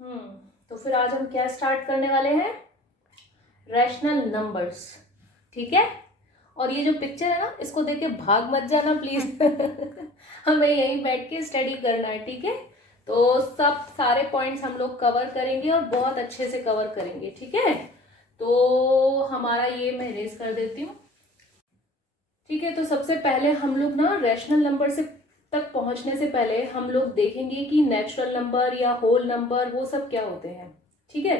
हम्म तो फिर आज हम क्या स्टार्ट करने वाले हैं? Rational numbers. ठीक है। और ये जो पिक्चर है ना, इसको देख के भाग मत जाना प्लीज। हमें यहीं बैठ के स्टडी करना है, ठीक है। तो सब सारे पॉइंट्स हम लोग कवर करेंगे और बहुत अच्छे से कवर करेंगे, ठीक है। तो हमारा ये मैं इरेज कर देती हूँ। ठीक है, तो सबसे पहले हम लोग ना रैशनल नंबर से तक पहुंचने से पहले हम लोग देखेंगे कि नेचुरल नंबर या होल नंबर वो सब क्या होते हैं। ठीक है।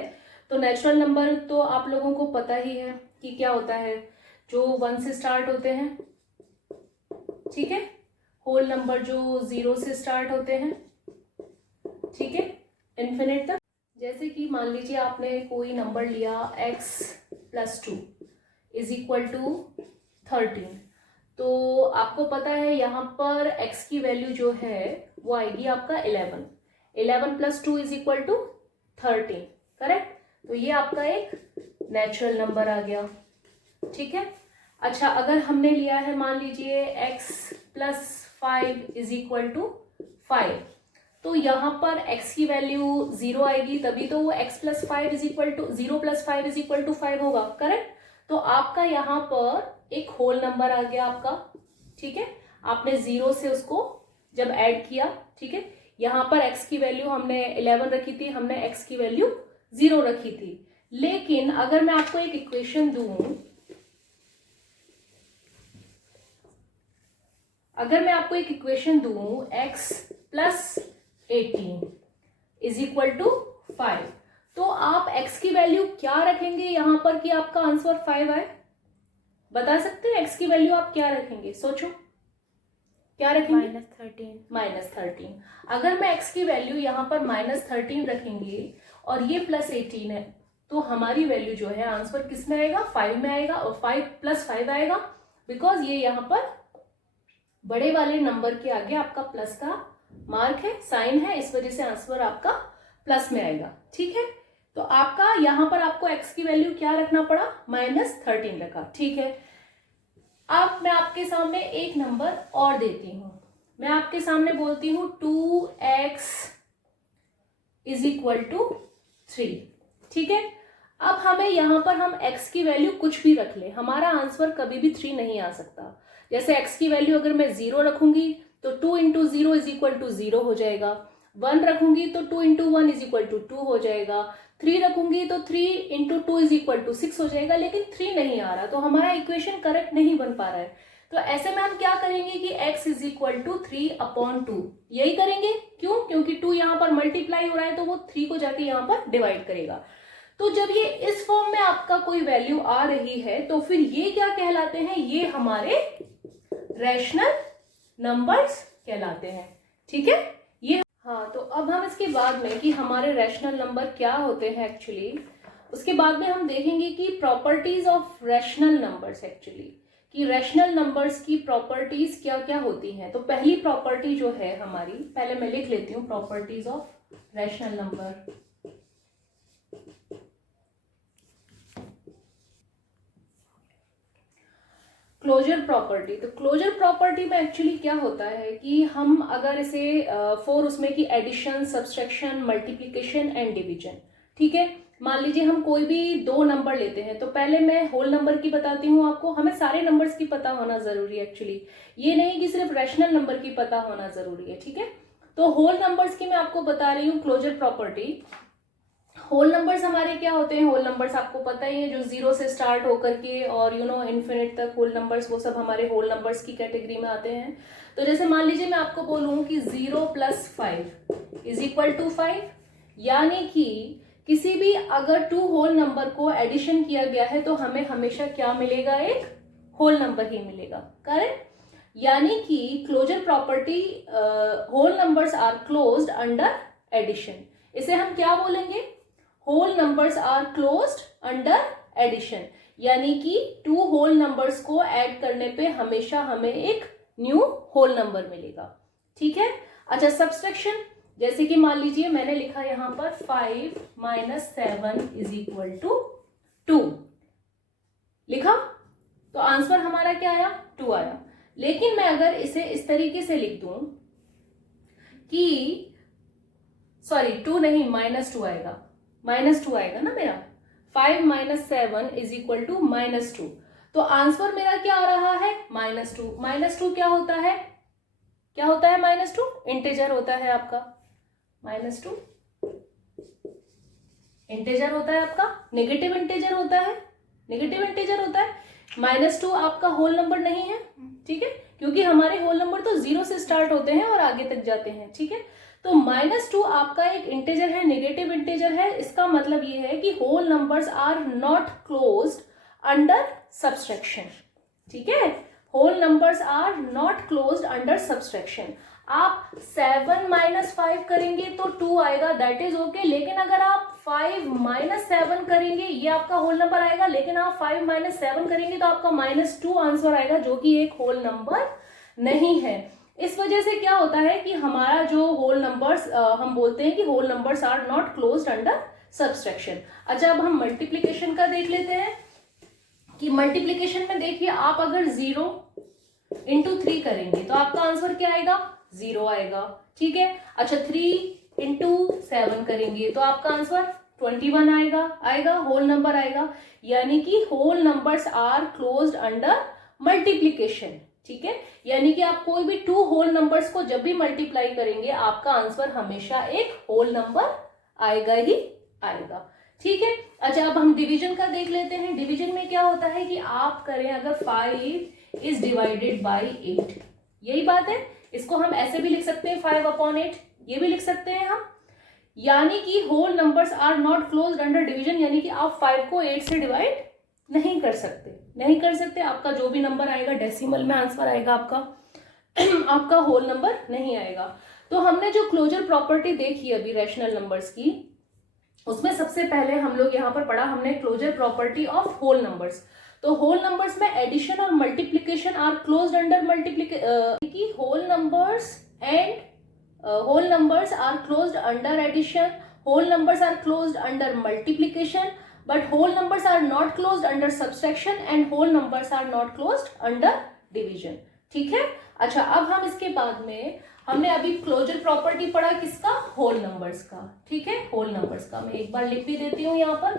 तो नेचुरल नंबर तो आप लोगों को पता ही है कि क्या होता है, जो 1 से स्टार्ट होते हैं। ठीक है। होल नंबर जो 0 से स्टार्ट होते हैं, ठीक है, इन्फिनिट तक। जैसे कि मान लीजिए आपने कोई नंबर लिया x+2 इज इक्वल टू 13। तो आपको पता है यहाँ पर x की वैल्यू जो है वो आएगी आपका 11। 11 + 2 इज इक्वल टू 13, करेक्ट। तो ये आपका एक नेचुरल नंबर आ गया। ठीक है। अच्छा, अगर हमने लिया है मान लीजिए x+5 इज इक्वल टू 5, तो यहाँ पर x की वैल्यू 0 आएगी, तभी तो वो x+5 is equal to 0 + 5 is equal to 5 होगा, करेक्ट। तो आपका यहाँ पर एक होल नंबर आ गया आपका। ठीक है। आपने 0 से उसको जब ऐड किया, ठीक है, यहाँ पर x की वैल्यू हमने 11 रखी थी, हमने x की वैल्यू 0 रखी थी। लेकिन अगर मैं आपको एक इक्वेशन दूं, अगर मैं आपको एक इक्वेशन दूं x+18 इज इक्वल टू 5, तो आप x की वैल्यू क्या रखेंगे यहां पर कि आपका आंसर 5 आए? बता सकते हैं x की वैल्यू आप क्या रखेंगे? सोचो, क्या रखेंगे? -13। अगर मैं x की वैल्यू यहाँ पर -13 रखेंगे और ये +18 है, तो हमारी वैल्यू जो है आंसर किस में आएगा? 5 में आएगा, और 5 + 5 आएगा, बिकॉज ये यहाँ पर बड़े वाले नंबर के आगे आपका प्लस का मार्क है, साइन है, इस वजह से आंसर आपका प्लस में आएगा। ठीक है। तो आपका यहां पर आपको x की वैल्यू क्या रखना पड़ा? -13 रखा। ठीक है। अब मैं आपके सामने एक नंबर और देती हूं। मैं आपके सामने बोलती हूं 2x इज इक्वल टू 3। ठीक है। अब हमें यहां पर हम x की वैल्यू कुछ भी रख ले, हमारा आंसर कभी भी 3 नहीं आ सकता। जैसे x की वैल्यू अगर मैं 0 रखूंगी तो 2 × 0 इज इक्वल टू 0 हो जाएगा। 1 रखूंगी तो 2 × 1 इज इक्वल टू 2 हो जाएगा। 3 रखूंगी तो 3 × 2 इज इक्वल टू 6 हो जाएगा। लेकिन 3 नहीं आ रहा, तो हमारा इक्वेशन करेक्ट नहीं बन पा रहा है। तो ऐसे में हम क्या करेंगे कि x इज इक्वल टू 3/2 यही करेंगे। क्यों? क्योंकि 2 यहाँ पर मल्टीप्लाई हो रहा है, तो वो 3 को जाके यहाँ पर डिवाइड करेगा। तो जब ये इस फॉर्म में आपका कोई वैल्यू आ रही है, तो फिर ये क्या कहलाते हैं? ये हमारे रैशनल नंबर्स कहलाते हैं। ठीक है। ये हाँ, तो अब हम इसके बाद में कि हमारे रैशनल नंबर क्या होते हैं एक्चुअली, उसके बाद में हम देखेंगे कि properties of rational numbers actually, कि रैशनल नंबर्स की प्रॉपर्टीज क्या क्या होती हैं। तो पहली प्रॉपर्टी जो है हमारी, पहले मैं लिख लेती हूँ properties of rational number. Closure property. तो क्लोजर प्रॉपर्टी में एक्चुअली क्या होता है कि हम अगर इसे फॉर उसमें की addition, subtraction, multiplication and division, ठीक है, मान लीजिए हम कोई भी दो नंबर लेते हैं, तो पहले मैं होल नंबर की बताती हूँ आपको। हमें सारे नंबर्स की पता होना जरूरी है एक्चुअली, ये नहीं कि सिर्फ रैशनल नंबर की पता होना जरूरी है। ठीक है। तो होल नंबर्स की मैं आपको बता रही हूँ क्लोजर प्रॉपर्टी। होल नंबर्स हमारे क्या होते हैं? होल नंबर्स आपको पता ही है, जो 0 से स्टार्ट होकर के और इन्फिनिट तक होल नंबर्स, वो सब हमारे होल नंबर्स की कैटेगरी में आते हैं। तो जैसे मान लीजिए मैं आपको बोलूं कि 0 + 5 इज इक्वल टू 5, यानी कि किसी भी अगर 2 होल नंबर को एडिशन किया गया है तो हमें हमेशा क्या मिलेगा? एक होल नंबर ही मिलेगा, करेक्ट। यानी कि closure property, whole numbers are closed under addition. इसे हम क्या बोलेंगे? Whole numbers are closed under addition, यानी कि 2 होल नंबर्स को ऐड करने पे हमेशा हमें एक न्यू होल नंबर मिलेगा। ठीक है। अच्छा, सब्सट्रैक्शन, जैसे कि मान लीजिए मैंने लिखा यहां पर 5 - 7 इज इक्वल टू 2 लिखा, तो आंसर हमारा क्या आया? 2 आया। लेकिन मैं अगर इसे इस तरीके से लिख दूं कि सॉरी 2 नहीं, -2 आएगा, -2 आएगा ना मेरा। 5 - 7 = -2। तो आंसर मेरा क्या आ रहा है? -2। -2 क्या होता है? क्या होता है -2? इंटीजर होता है आपका। -2 इंटीजर होता है आपका, नेगेटिव इंटीजर होता है, नेगेटिव इंटीजर होता है। -2 आपका होल नंबर नहीं है, ठीक है, क्योंकि हमारे होल नंबर तो 0 से स्टार्ट होते हैं और आगे तक जाते हैं, ठीक है। तो -2 आपका एक इंटीजर है, नेगेटिव इंटीजर है। इसका मतलब ये है कि whole numbers are not closed under subtraction, ठीक है। Whole numbers are not closed under subtraction. आप 7 - 5 करेंगे तो 2 आएगा, दैट इज ओके। लेकिन अगर आप 5 - 7 करेंगे, ये आपका होल नंबर आएगा, लेकिन आप 5 - 7 करेंगे तो आपका -2 आंसर आएगा, जो कि एक होल नंबर नहीं है। इस वजह से क्या होता है कि हमारा जो होल नंबर्स, हम बोलते हैं कि whole numbers are not closed under subtraction. अच्छा, अब हम मल्टीप्लीकेशन का देख लेते हैं कि मल्टीप्लीकेशन में देखिए, आप अगर 0 × 3 करेंगे तो आपका आंसर क्या आएगा? 0 आएगा, ठीक है। अच्छा, 3 × 7 करेंगे तो आपका आंसर 21 आएगा, होल नंबर आएगा। यानी कि whole numbers are closed under multiplication, ठीक है। यानी कि आप कोई भी 2 होल नंबर्स को जब भी मल्टीप्लाई करेंगे, आपका आंसर हमेशा एक होल नंबर आएगा ही आएगा, ठीक है। अच्छा, अब हम डिवीजन का देख लेते हैं। डिवीजन में क्या होता है कि आप करें अगर 5 is divided by 8, यही बात है। इसको हम ऐसे भी लिख सकते हैं 5/8, ये भी लिख सकते हैं हम। यानी कि whole numbers are not closed under division, यानी कि आप 5 को 8 से डिवाइड नहीं कर सकते, नहीं कर सकते। आपका जो भी नंबर आएगा डेसिमल में आंसर आएगा आपका, आपका होल नंबर नहीं आएगा। तो हमने जो क्लोजर प्रॉपर्टी देखी अभी रैशनल नंबर्स की, उसमें सबसे पहले हम लोग यहाँ पर पढ़ा हमने closure property of whole numbers. तो होल नंबर्स में एडिशन और multiplication are closed under multiplication, whole numbers and whole numbers are closed under addition, whole numbers are closed under multiplication, but whole numbers are not closed under subtraction and whole numbers are not closed under division, ठीक है। अच्छा, अब हम इसके बाद में हमने अभी क्लोजर प्रॉपर्टी पढ़ा किसका? होल नंबर्स का, ठीक है, होल नंबर्स का। मैं एक बार लिख भी देती हूँ यहाँ पर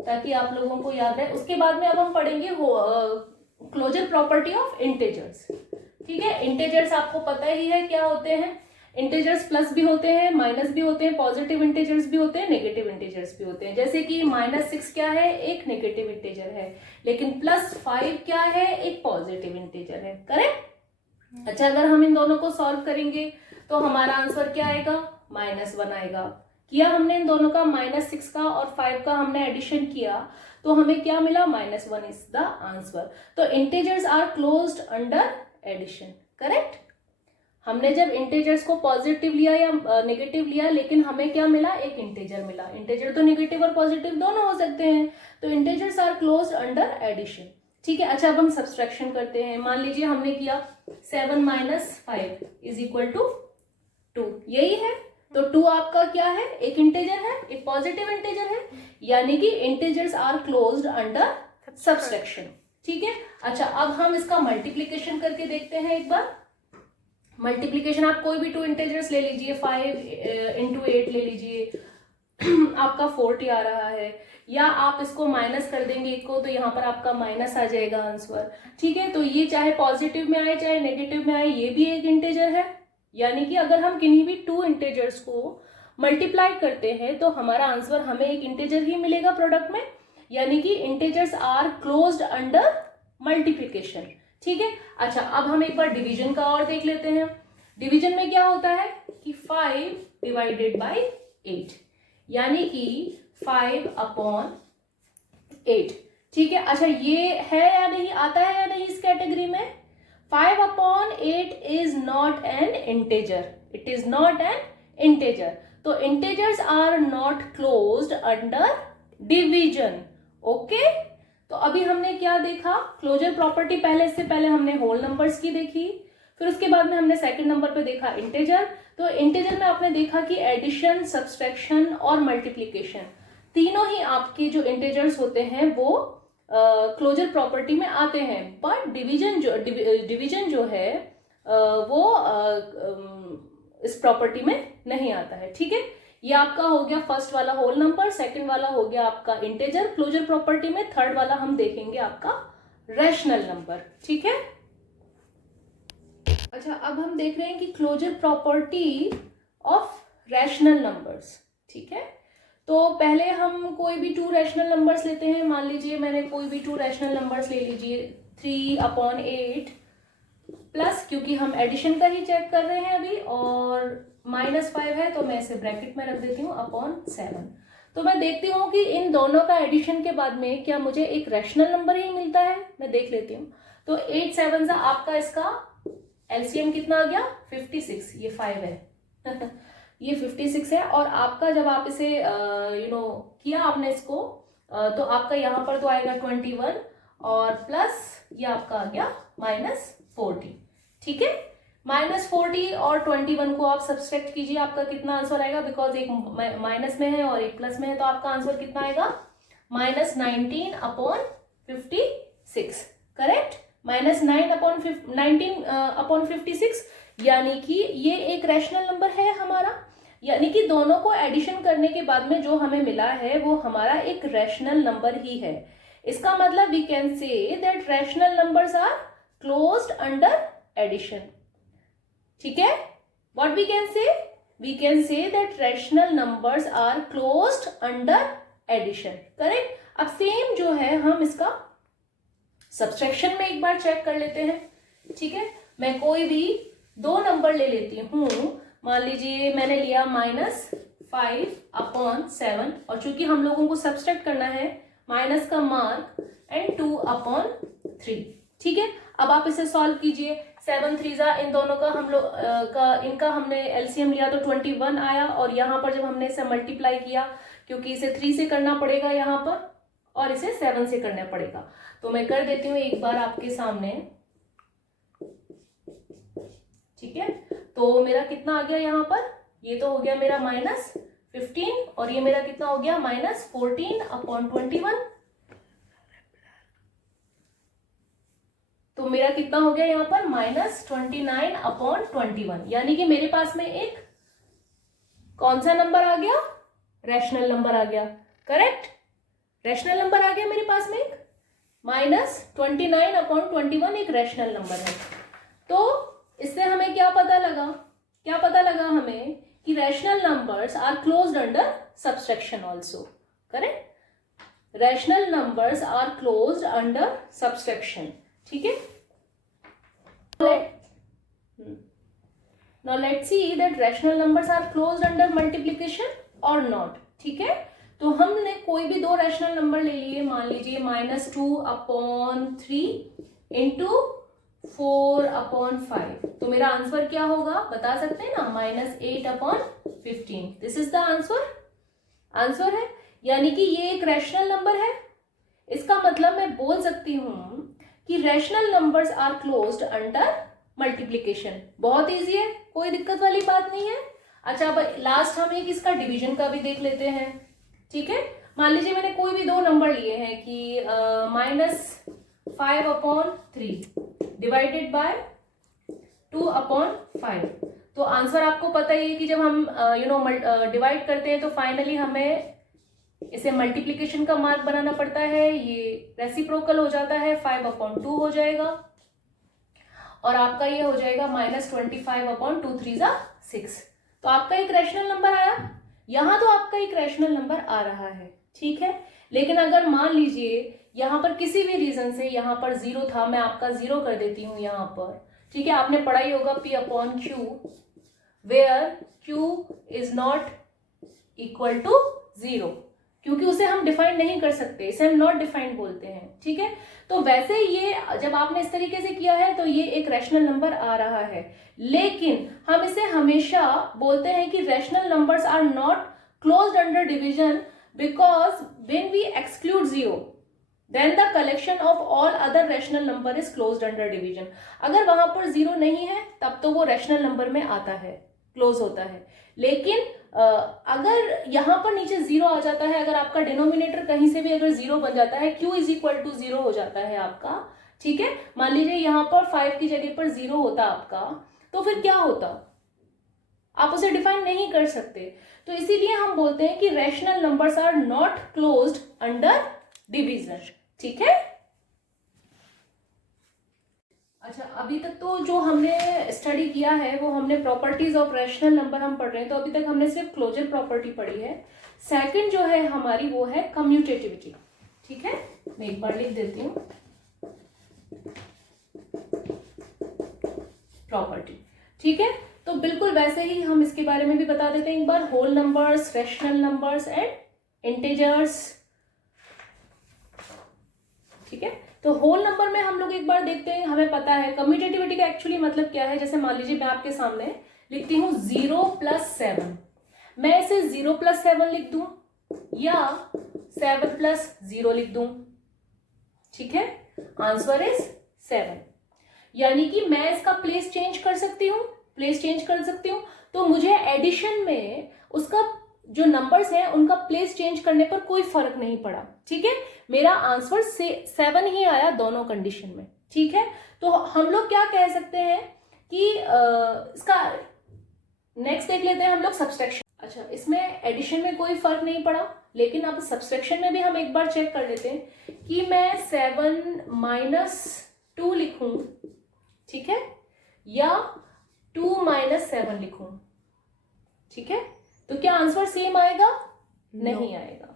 ताकि आप लोगों को याद है। उसके बाद में अब हम पढ़ेंगे क्लोजर प्रॉपर्टी ऑफ इंटीजर्स, ठीक है। इंटीजर्स आपको पता ही है क्या होते हैं। इंटीजर्स प्लस भी होते हैं, माइनस भी होते हैं, पॉजिटिव इंटीजर्स भी होते हैं, नेगेटिव इंटीजर्स भी होते हैं। जैसे कि -6 क्या है? एक नेगेटिव इंटीजर है, लेकिन +5 क्या है? एक पॉजिटिव इंटीजर है, करेक्ट। अच्छा, अगर हम इन दोनों को सॉल्व करेंगे तो हमारा आंसर क्या आएगा? -1 आएगा। किया हमने इन दोनों का, -6 का और 5 का हमने एडिशन किया तो हमें क्या मिला? -1 इज द आंसर। तो integers are closed under addition, correct. हमने जब इंटीजर्स को पॉजिटिव लिया या नेगेटिव लिया, लेकिन हमें क्या मिला? एक इंटीजर मिला। इंटीजर तो नेगेटिव और पॉजिटिव दोनों हो सकते हैं, तो integers are closed under addition, ठीक है। अच्छा, अब हम सब्सट्रैक्शन करते हैं। मान लीजिए हमने किया 7 - 5 = 2, यही है। तो 2 आपका क्या है? एक इंटीजर है, एक पॉजिटिव इंटीजर है, यानी कि integers are closed under subtraction, ठीक है। अच्छा, अब हम इसका मल्टीप्लीकेशन करके देखते हैं एक बार। मल्टीप्लीकेशन आप कोई भी 2 इंटीजर्स ले लीजिए, 5 × 8 ले लीजिए, आपका 40 आ रहा है, या आप इसको माइनस कर देंगे एक को, तो यहाँ पर आपका माइनस आ जाएगा आंसर, ठीक है। तो ये चाहे पॉजिटिव में आए चाहे नेगेटिव में आए, ये भी एक इंटीजर है। यानी कि अगर हम किन्हीं भी 2 इंटीजर्स को मल्टीप्लाई करते हैं तो हमारा आंसर हमें एक इंटीजर ही मिलेगा प्रोडक्ट में, यानी कि integers are closed under multiplication, ठीक है। अच्छा, अब हम एक बार डिवीजन का और देख लेते हैं। डिवीजन में क्या होता है कि 5 / 8, यानी कि 5/8, ठीक है। अच्छा, ये है या नहीं, आता है या नहीं इस कैटेगरी में? 5/8 is not an integer, it is not an integer. तो integers are not closed under division, okay. तो अभी हमने क्या देखा? क्लोजर प्रॉपर्टी पहले, से पहले हमने होल नंबर्स की देखी, फिर उसके बाद में हमने सेकंड नंबर पे देखा इंटीजर। तो इंटीजर में आपने देखा कि एडिशन, सब्सट्रैक्शन और मल्टीप्लिकेशन, तीनों ही आपके जो इंटीजर्स होते हैं वो क्लोजर प्रॉपर्टी में आते हैं, बट डिवीजन जो है वो इस प्रॉपर्टी में नहीं आता है, ठीक है। ये आपका हो गया फर्स्ट वाला होल नंबर, सेकंड वाला हो गया आपका इंटेजर। क्लोजर प्रॉपर्टी में थर्ड वाला हम देखेंगे आपका रैशनल नंबर, ठीक है। अच्छा, अब हम देख रहे हैं कि closure property of rational numbers, ठीक है। तो पहले हम कोई भी टू रैशनल नंबर्स लेते हैं। मान लीजिए मैंने कोई भी टू रैशनल नंबर्स ले लीजिए, 3/8 प्लस, क्योंकि हम एडिशन का ही चेक कर रहे हैं अभी, और -5 है तो मैं इसे ब्रैकेट में रख देती हूँ /7। तो मैं देखती हूँ कि इन दोनों का एडिशन के बाद में क्या मुझे एक रैशनल नंबर ही मिलता है। मैं देख लेती हूँ। तो 8 7 आपका इसका एलसीएम कितना आ गया 56, ये 5 है ये 56 है। और आपका जब आप इसे किया आपने इसको, तो आपका यहाँ पर तो आएगा 21 और प्लस ये आपका आ गया -40, ठीक है। -40 और 21 को आप सब्सट्रैक्ट कीजिए, आपका कितना आंसर आएगा, बिकॉज एक माइनस में है और एक प्लस में है, तो आपका आंसर कितना आएगा -19/56, करेक्ट। -9/19/56, यानी कि ये एक रैशनल नंबर है हमारा, यानी कि दोनों को एडिशन करने के बाद में जो हमें मिला है वो हमारा एक रैशनल नंबर ही है। इसका मतलब we can say that rational numbers are closed under addition, ठीक है। What we can say? We can say that rational numbers are closed under addition, correct. अब सेम जो है हम इसका सब्सट्रैक्शन में एक बार चेक कर लेते हैं, ठीक है। मैं कोई भी दो नंबर ले लेती हूं। मान लीजिए मैंने लिया -5/7, और चूंकि हम लोगों को सब्सट्रैक्ट करना है माइनस का मार्क एंड 2/3, ठीक है। अब आप इसे सॉल्व कीजिए। 7 3 इन दोनों का हम लोग इनका हमने एलसीएम लिया तो 21 आया, और यहाँ पर जब हमने इसे मल्टीप्लाई किया, क्योंकि इसे 3 से करना पड़ेगा यहाँ पर और इसे 7 से करना पड़ेगा, तो मैं कर देती हूँ एक बार आपके सामने, ठीक है। तो मेरा कितना आ गया यहाँ पर, ये तो हो गया मेरा -15 और ये मेरा कितना हो गया -14/21। तो मेरा कितना हो गया यहाँ पर -29/21, यानी कि मेरे पास में एक कौन सा नंबर आ गया, रैशनल नंबर आ गया, करेक्ट। रैशनल नंबर आ गया मेरे पास में एक -29/21 एक रैशनल नंबर है। तो इससे हमें क्या पता लगा हमें कि rational numbers are closed under subtraction also, correct. Rational numbers are closed under subtraction, ठीक है। Now let's see that rational numbers are closed under multiplication और नॉट, ठीक है। तो हमने कोई भी दो रैशनल नंबर ले लिए, मान लीजिए -2/3 इंटू 4/5, तो मेरा आंसर क्या होगा बता सकते हैं ना, -8/15। दिस इज द आंसर है, यानी कि ये एक रैशनल नंबर है। इसका मतलब मैं बोल सकती हूं कि rational numbers are closed under multiplication. बहुत इजी है, कोई दिक्कत वाली बात नहीं है। अच्छा, अब लास्ट हम एक इसका डिवीजन का भी देख लेते हैं, ठीक है। मान लीजिए मैंने कोई भी दो नंबर लिए हैं कि -5/3 डिवाइडेड बाय 2/5, तो आंसर आपको पता ही है कि जब हम डिवाइड करते हैं तो फाइनली हमें इसे मल्टीप्लिकेशन का मार्क बनाना पड़ता है, ये रेसिप्रोकल हो जाता है, 5/2 हो जाएगा, और आपका ये हो जाएगा -25/2 6। तो आपका एक रैशनल नंबर आया, यहां तो आपका एक रैशनल नंबर आ रहा है, ठीक है। लेकिन अगर मान लीजिए यहां पर किसी भी रीजन से यहाँ पर 0 था, मैं आपका 0 कर देती हूं यहाँ पर, ठीक है। आपने पढ़ा ही होगा P/Q, where Q is not equal to 0, क्योंकि उसे हम डिफाइन नहीं कर सकते, इसे हम नॉट डिफाइंड बोलते हैं, ठीक है। तो वैसे ये जब आपने इस तरीके से किया है तो ये एक रैशनल नंबर आ रहा है, लेकिन हम इसे हमेशा बोलते हैं कि rational numbers are not closed under division because when we exclude 0 then the collection of all other rational number is closed under division. अगर वहां पर 0 नहीं है तब तो वो रैशनल नंबर में आता है, क्लोज होता है। लेकिन अगर यहाँ पर नीचे 0 आ जाता है, अगर आपका डिनोमिनेटर कहीं से भी अगर 0 बन जाता है, Q इज इक्वल टू 0 हो जाता है आपका, ठीक है। मान लीजिए यहाँ पर 5 की जगह पर 0 होता आपका, तो फिर क्या होता, आप उसे डिफाइन नहीं कर सकते। तो इसीलिए हम बोलते हैं कि rational numbers are not closed under division. ठीक है। अच्छा, अभी तक तो जो हमने स्टडी किया है वो हमने प्रॉपर्टीज ऑफ रैशनल नंबर हम पढ़ रहे हैं, तो अभी तक हमने सिर्फ क्लोजर प्रॉपर्टी पढ़ी है। सेकंड जो है हमारी वो है कम्यूटेटिविटी। ठीक है, मैं एक बार लिख देती हूँ प्रॉपर्टी। ठीक है, तो बिल्कुल वैसे ही हम इसके बारे में भी बता देते हैं एक बार। Whole numbers, rational numbers and integers. ठीक है, तो होल नंबर में हम लोग एक बार देखते हैं, हमें पता है कम्यूटेटिविटी का एक्चुअली मतलब क्या है। जैसे मान लीजिए मैं आपके सामने लिखती हूँ 0+7, मैं इसे 0+7 लिख दूं या 7+0 लिख दूं। ठीक है, आंसर इज 7। यानी कि मैं इसका प्लेस चेंज कर सकती हूँ, तो मुझे एडिशन में उसका जो नंबर्स हैं उनका प्लेस चेंज करने पर कोई फर्क नहीं पड़ा। ठीक है, मेरा आंसर 7 ही आया दोनों कंडीशन में। ठीक है, तो हम लोग क्या कह सकते हैं कि इसका नेक्स्ट देख लेते हैं हम लोग सब्सट्रैक्शन। अच्छा, इसमें एडिशन में कोई फर्क नहीं पड़ा, लेकिन अब सब्सट्रैक्शन में भी हम एक बार चेक कर लेते हैं कि मैं 7-2 लिखूं, ठीक है, या 2-7 लिखूं। ठीक है, तो क्या आंसर सेम आएगा? नहीं आएगा।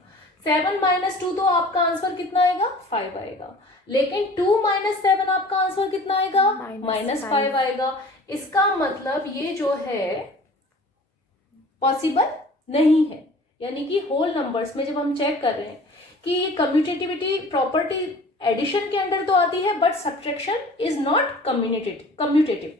7-2 तो आपका आंसर कितना आएगा? 5 आएगा। लेकिन 2-7 आपका आंसर कितना आएगा? -5 आएगा। इसका मतलब ये जो है पॉसिबल नहीं है। यानी कि होल नंबर्स में जब हम चेक कर रहे हैं कि ये कम्यूटेटिविटी प्रॉपर्टी एडिशन के अंडर तो आती है, but subtraction is not commutative.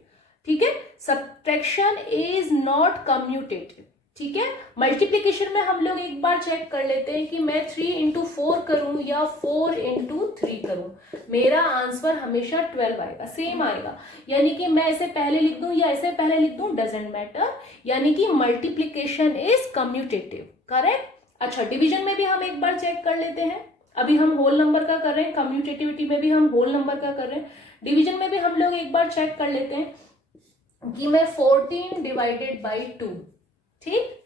ठीक है, सब्ट्रैक्शन इज नॉट कम्यूटेटिव। ठीक है, मल्टीप्लीकेशन में हम लोग एक बार चेक कर लेते हैं कि मैं 3×4 करूं या 4×3 करूं, मेरा आंसर हमेशा 12 आएगा, सेम आएगा। यानी कि मैं इसे पहले लिख दूं या इसे पहले लिख दूं, डजेंट मैटर। यानी कि मल्टीप्लीकेशन इज कम्यूटेटिव। करेक्ट। अच्छा, डिवीजन में भी हम एक बार चेक कर लेते हैं। अभी हम होल नंबर का कर रहे हैं, कम्यूटेटिविटी में भी हम होल नंबर का कर रहे हैं, डिवीजन में भी हम लोग एक बार चेक कर लेते हैं कि मैं 14/2, ठीक,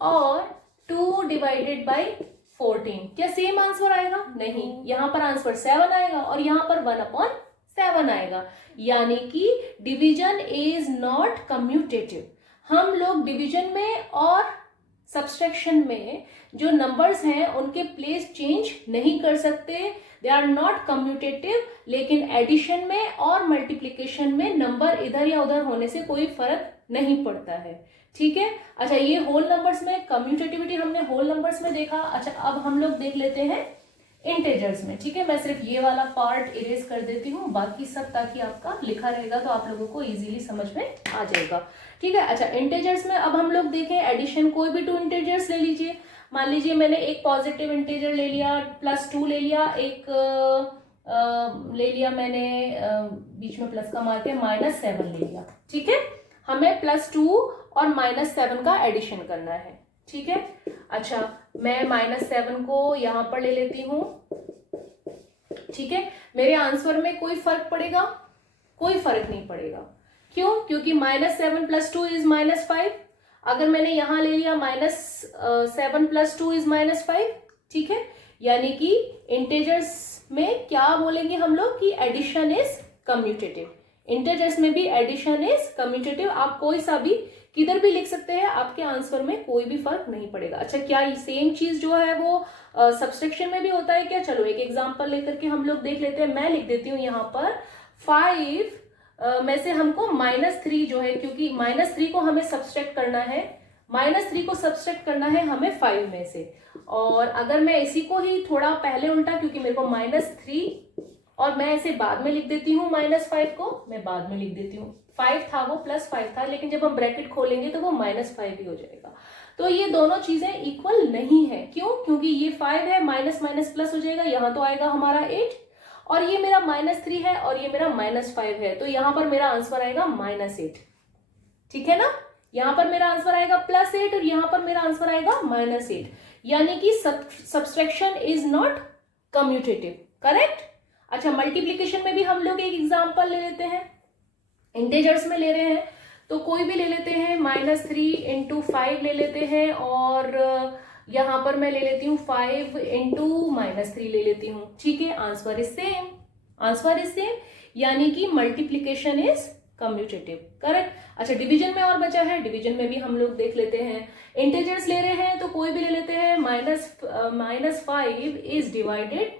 और 2/14, क्या सेम आंसर आएगा? नहीं, यहां पर आंसर 7 आएगा और यहां पर 1/7 आएगा। यानी कि डिवीजन इज नॉट कम्यूटेटिव। हम लोग डिवीजन में और सब्सट्रैक्शन में जो नंबर्स हैं उनके प्लेस चेंज नहीं कर सकते, दे आर नॉट कम्यूटेटिव। लेकिन एडिशन में और मल्टीप्लीकेशन में नंबर इधर या उधर होने से कोई फर्क नहीं पड़ता है। ठीक है। अच्छा, ये होल नंबर्स में कम्यूटेटिविटी हमने होल नंबर्स में देखा। अच्छा, अब हम लोग देख लेते हैं इंटीजर्स में। ठीक है, मैं सिर्फ ये वाला पार्ट इरेज कर देती हूँ, बाकी सब ताकि आपका लिखा रहेगा तो आप लोगों को इजीली समझ में आ जाएगा। ठीक है। अच्छा, इंटीजर्स में अब हम लोग देखें एडिशन। कोई भी 2 इंटीजर्स ले लीजिए। मान लीजिए मैंने एक पॉजिटिव इंटीजर ले लिया, +2 ले लिया, एक ले लिया मैंने बीच में प्लस का मार्क है, -7 ले लिया। ठीक है, हमें +2 और -7 का एडिशन करना है। ठीक है। अच्छा, मैं -7 को यहां पर ले लेती हूं। ठीक है, मेरे आंसर में कोई फर्क पड़ेगा? कोई फर्क नहीं पड़ेगा। क्यों? क्योंकि -7 + 2 इज -5। अगर मैंने यहां ले लिया -7 + 2 इज -5। ठीक है, यानी कि इंटीजर्स में क्या बोलेंगे हम लोग कि एडिशन इज कम्यूटेटिव। इंटीजर्स में भी एडिशन इज कम्यूटेटिव। आप कोई सा भी किधर भी लिख सकते हैं, आपके आंसर में कोई भी फर्क नहीं पड़ेगा। अच्छा, क्या ये सेम चीज जो है वो सब्सट्रैक्शन में भी होता है क्या? चलो एक एग्जांपल लेकर के हम लोग देख लेते हैं। मैं लिख देती हूँ यहाँ पर 5 में से हमको -3 जो है, क्योंकि -3 को हमें सब्सट्रैक्ट करना है, -3 को सब्सट्रैक्ट करना है हमें 5 में से। और अगर मैं इसी को ही थोड़ा पहले उल्टा, क्योंकि मेरे को -3 और मैं इसे बाद में लिख देती हूँ, -5 को मैं बाद में लिख देती हूँ। 5 था वो +5 था, लेकिन जब हम ब्रैकेट खोलेंगे तो वो -5 ही हो जाएगा। तो ये दोनों चीजें इक्वल नहीं है। क्यों? क्योंकि ये 5 है, माइनस माइनस प्लस हो जाएगा, यहाँ तो आएगा हमारा 8, और ये मेरा -3 है और ये मेरा -5 है, तो यहाँ पर मेरा आंसर आएगा -8। ठीक है ना, यहाँ पर मेरा आंसर आएगा +8 और यहाँ पर मेरा आंसर आएगा -8। यानी कि subtraction is not commutative. Correct. अच्छा, मल्टीप्लीकेशन में भी हम लोग एक एग्जांपल ले लेते हैं। इंटीजर्स में ले रहे हैं तो कोई भी ले लेते हैं, -3 × 5 ले लेते हैं, और यहाँ पर मैं ले लेती हूँ 5 × -3 ले लेती हूँ। ठीक है, answer is same, answer is same, यानी कि मल्टीप्लीकेशन इज कम्यूटेटिव, करेक्ट। अच्छा, डिवीजन में और बचा है, डिवीजन में भी हम लोग देख लेते हैं। इंटीजर्स ले रहे हैं तो कोई भी ले लेते हैं, -5 is divided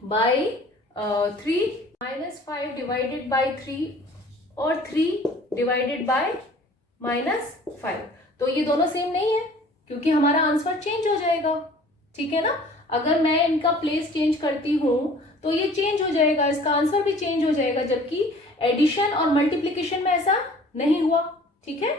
by 3, -5 divided by 3 और 3 डिवाइडेड बाय -5, तो ये दोनों सेम नहीं है, क्योंकि हमारा आंसर चेंज हो जाएगा। ठीक है ना, अगर मैं इनका प्लेस चेंज करती हूं तो ये चेंज हो जाएगा, इसका आंसर भी चेंज हो जाएगा, जबकि एडिशन और मल्टीप्लीकेशन में ऐसा नहीं हुआ। ठीक है,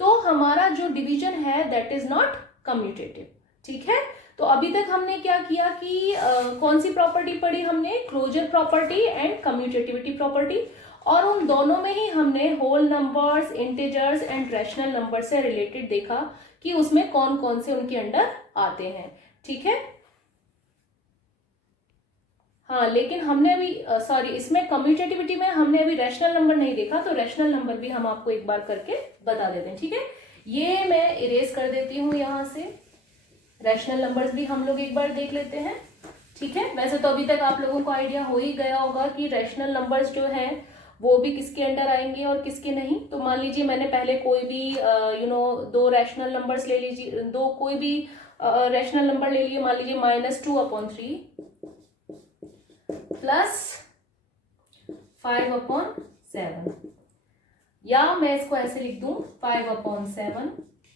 तो हमारा जो डिवीजन है दैट इज नॉट कम्यूटेटिव। ठीक है, तो अभी तक हमने क्या किया कि कौन सी प्रॉपर्टी पढ़ी हमने, closure property and commutativity property, और उन दोनों में ही हमने whole numbers, integers and rational number से रिलेटेड देखा कि उसमें कौन कौन से उनके अंडर आते हैं। ठीक है, हाँ, लेकिन हमने अभी इसमें कम्यूटेटिविटी में हमने अभी रैशनल नंबर नहीं देखा, तो रैशनल नंबर भी हम आपको एक बार करके बता देते हैं। ठीक है, ये मैं इरेज कर देती हूँ यहाँ से, रैशनल नंबर्स भी हम लोग एक बार देख लेते हैं। ठीक है, वैसे तो अभी तक आप लोगों को आइडिया हो ही गया होगा कि रैशनल नंबर्स जो हैं वो भी किसके अंडर आएंगे और किसके नहीं। तो मान लीजिए मैंने पहले कोई भी दो रैशनल नंबर्स ले लीजिए, दो कोई भी रैशनल नंबर ले लिए, मान लीजिए -2/3 +5/7, या मैं इसको ऐसे लिख दूं 5/7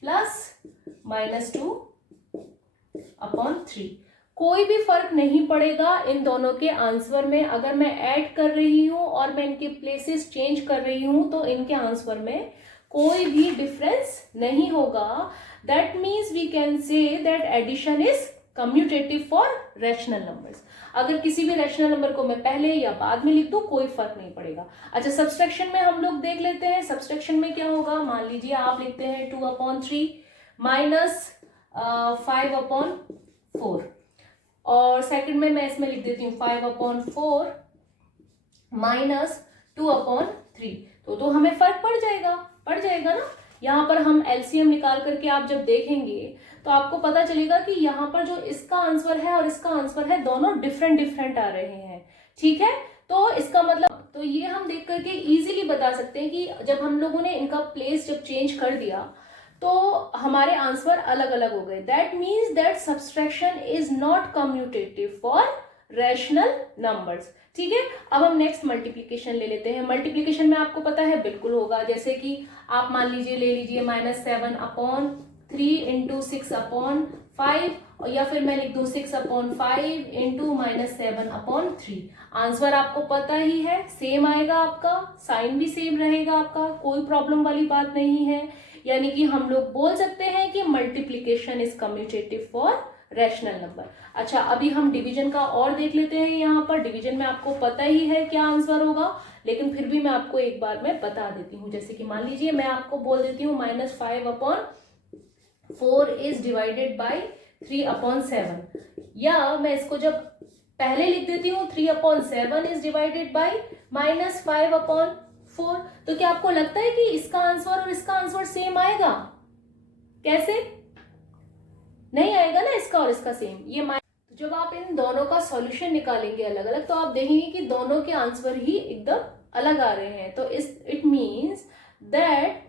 -2/3। कोई भी फर्क नहीं पड़ेगा इन दोनों के आंसर में। अगर मैं ऐड कर रही हूं और मैं इनके प्लेसेस चेंज कर रही हूं तो इनके आंसर में कोई भी डिफरेंस नहीं होगा। That means we can say that addition is commutative for rational numbers. अगर किसी भी रैशनल नंबर को मैं पहले या बाद में लिख दूं कोई फर्क नहीं पड़ेगा। अच्छा, सब्सट्रैक्शन में हम लोग देख लेते हैं। सब्सट्रैक्शन में क्या होगा, मान लीजिए आप लिखते हैं 2/3 -5/4, और सेकंड में मैं इसमें लिख देती हूँ 5/4 -2/3, तो हमें फर्क पड़ जाएगा ना। यहाँ पर हम एलसीएम निकाल करके आप जब देखेंगे तो आपको पता चलेगा कि यहाँ पर जो इसका आंसर है और इसका आंसर है दोनों डिफरेंट आ रहे हैं। ठीक है, तो इसका मतलब, तो ये हम देख करके इजीली बता सकते हैं कि जब हम लोगों ने इनका प्लेस जब चेंज कर दिया तो हमारे आंसर अलग अलग हो गए। That means that subtraction is not commutative for rational numbers. ठीक है, अब हम नेक्स्ट मल्टीप्लीकेशन ले लेते हैं। मल्टीप्लीकेशन में आपको पता है बिल्कुल होगा, जैसे कि आप मान लीजिए ले लीजिए -7/3 × 6/5, और या फिर मैं लिख दूं 6/5 × -7/3। आंसर आपको पता ही है, सेम आएगा, आपका साइन भी सेम रहेगा, आपका कोई प्रॉब्लम वाली बात नहीं है। यानी कि हम लोग बोल सकते हैं कि multiplication is commutative for rational number. अच्छा, अभी हम डिवीजन का और देख लेते हैं। यहाँ पर डिवीजन में आपको पता ही है क्या आंसर होगा, लेकिन फिर भी मैं आपको एक बार में बता देती हूँ। जैसे कि मान लीजिए मैं आपको बोल देती हूँ -5/4 इज डिवाइडेड बाय 3/7, या मैं इसको जब पहले लिख देती हूँ 3/7 इज डिवाइडेड बाय -5/4, तो क्या आपको लगता है कि इसका आंसर और इसका आंसर सेम आएगा? कैसे नहीं आएगा ना, इसका और इसका सेम। ये जब आप इन दोनों का सॉल्यूशन निकालेंगे अलग अलग तो आप देखेंगे कि दोनों के आंसर ही एकदम अलग आ रहे हैं। तो it means that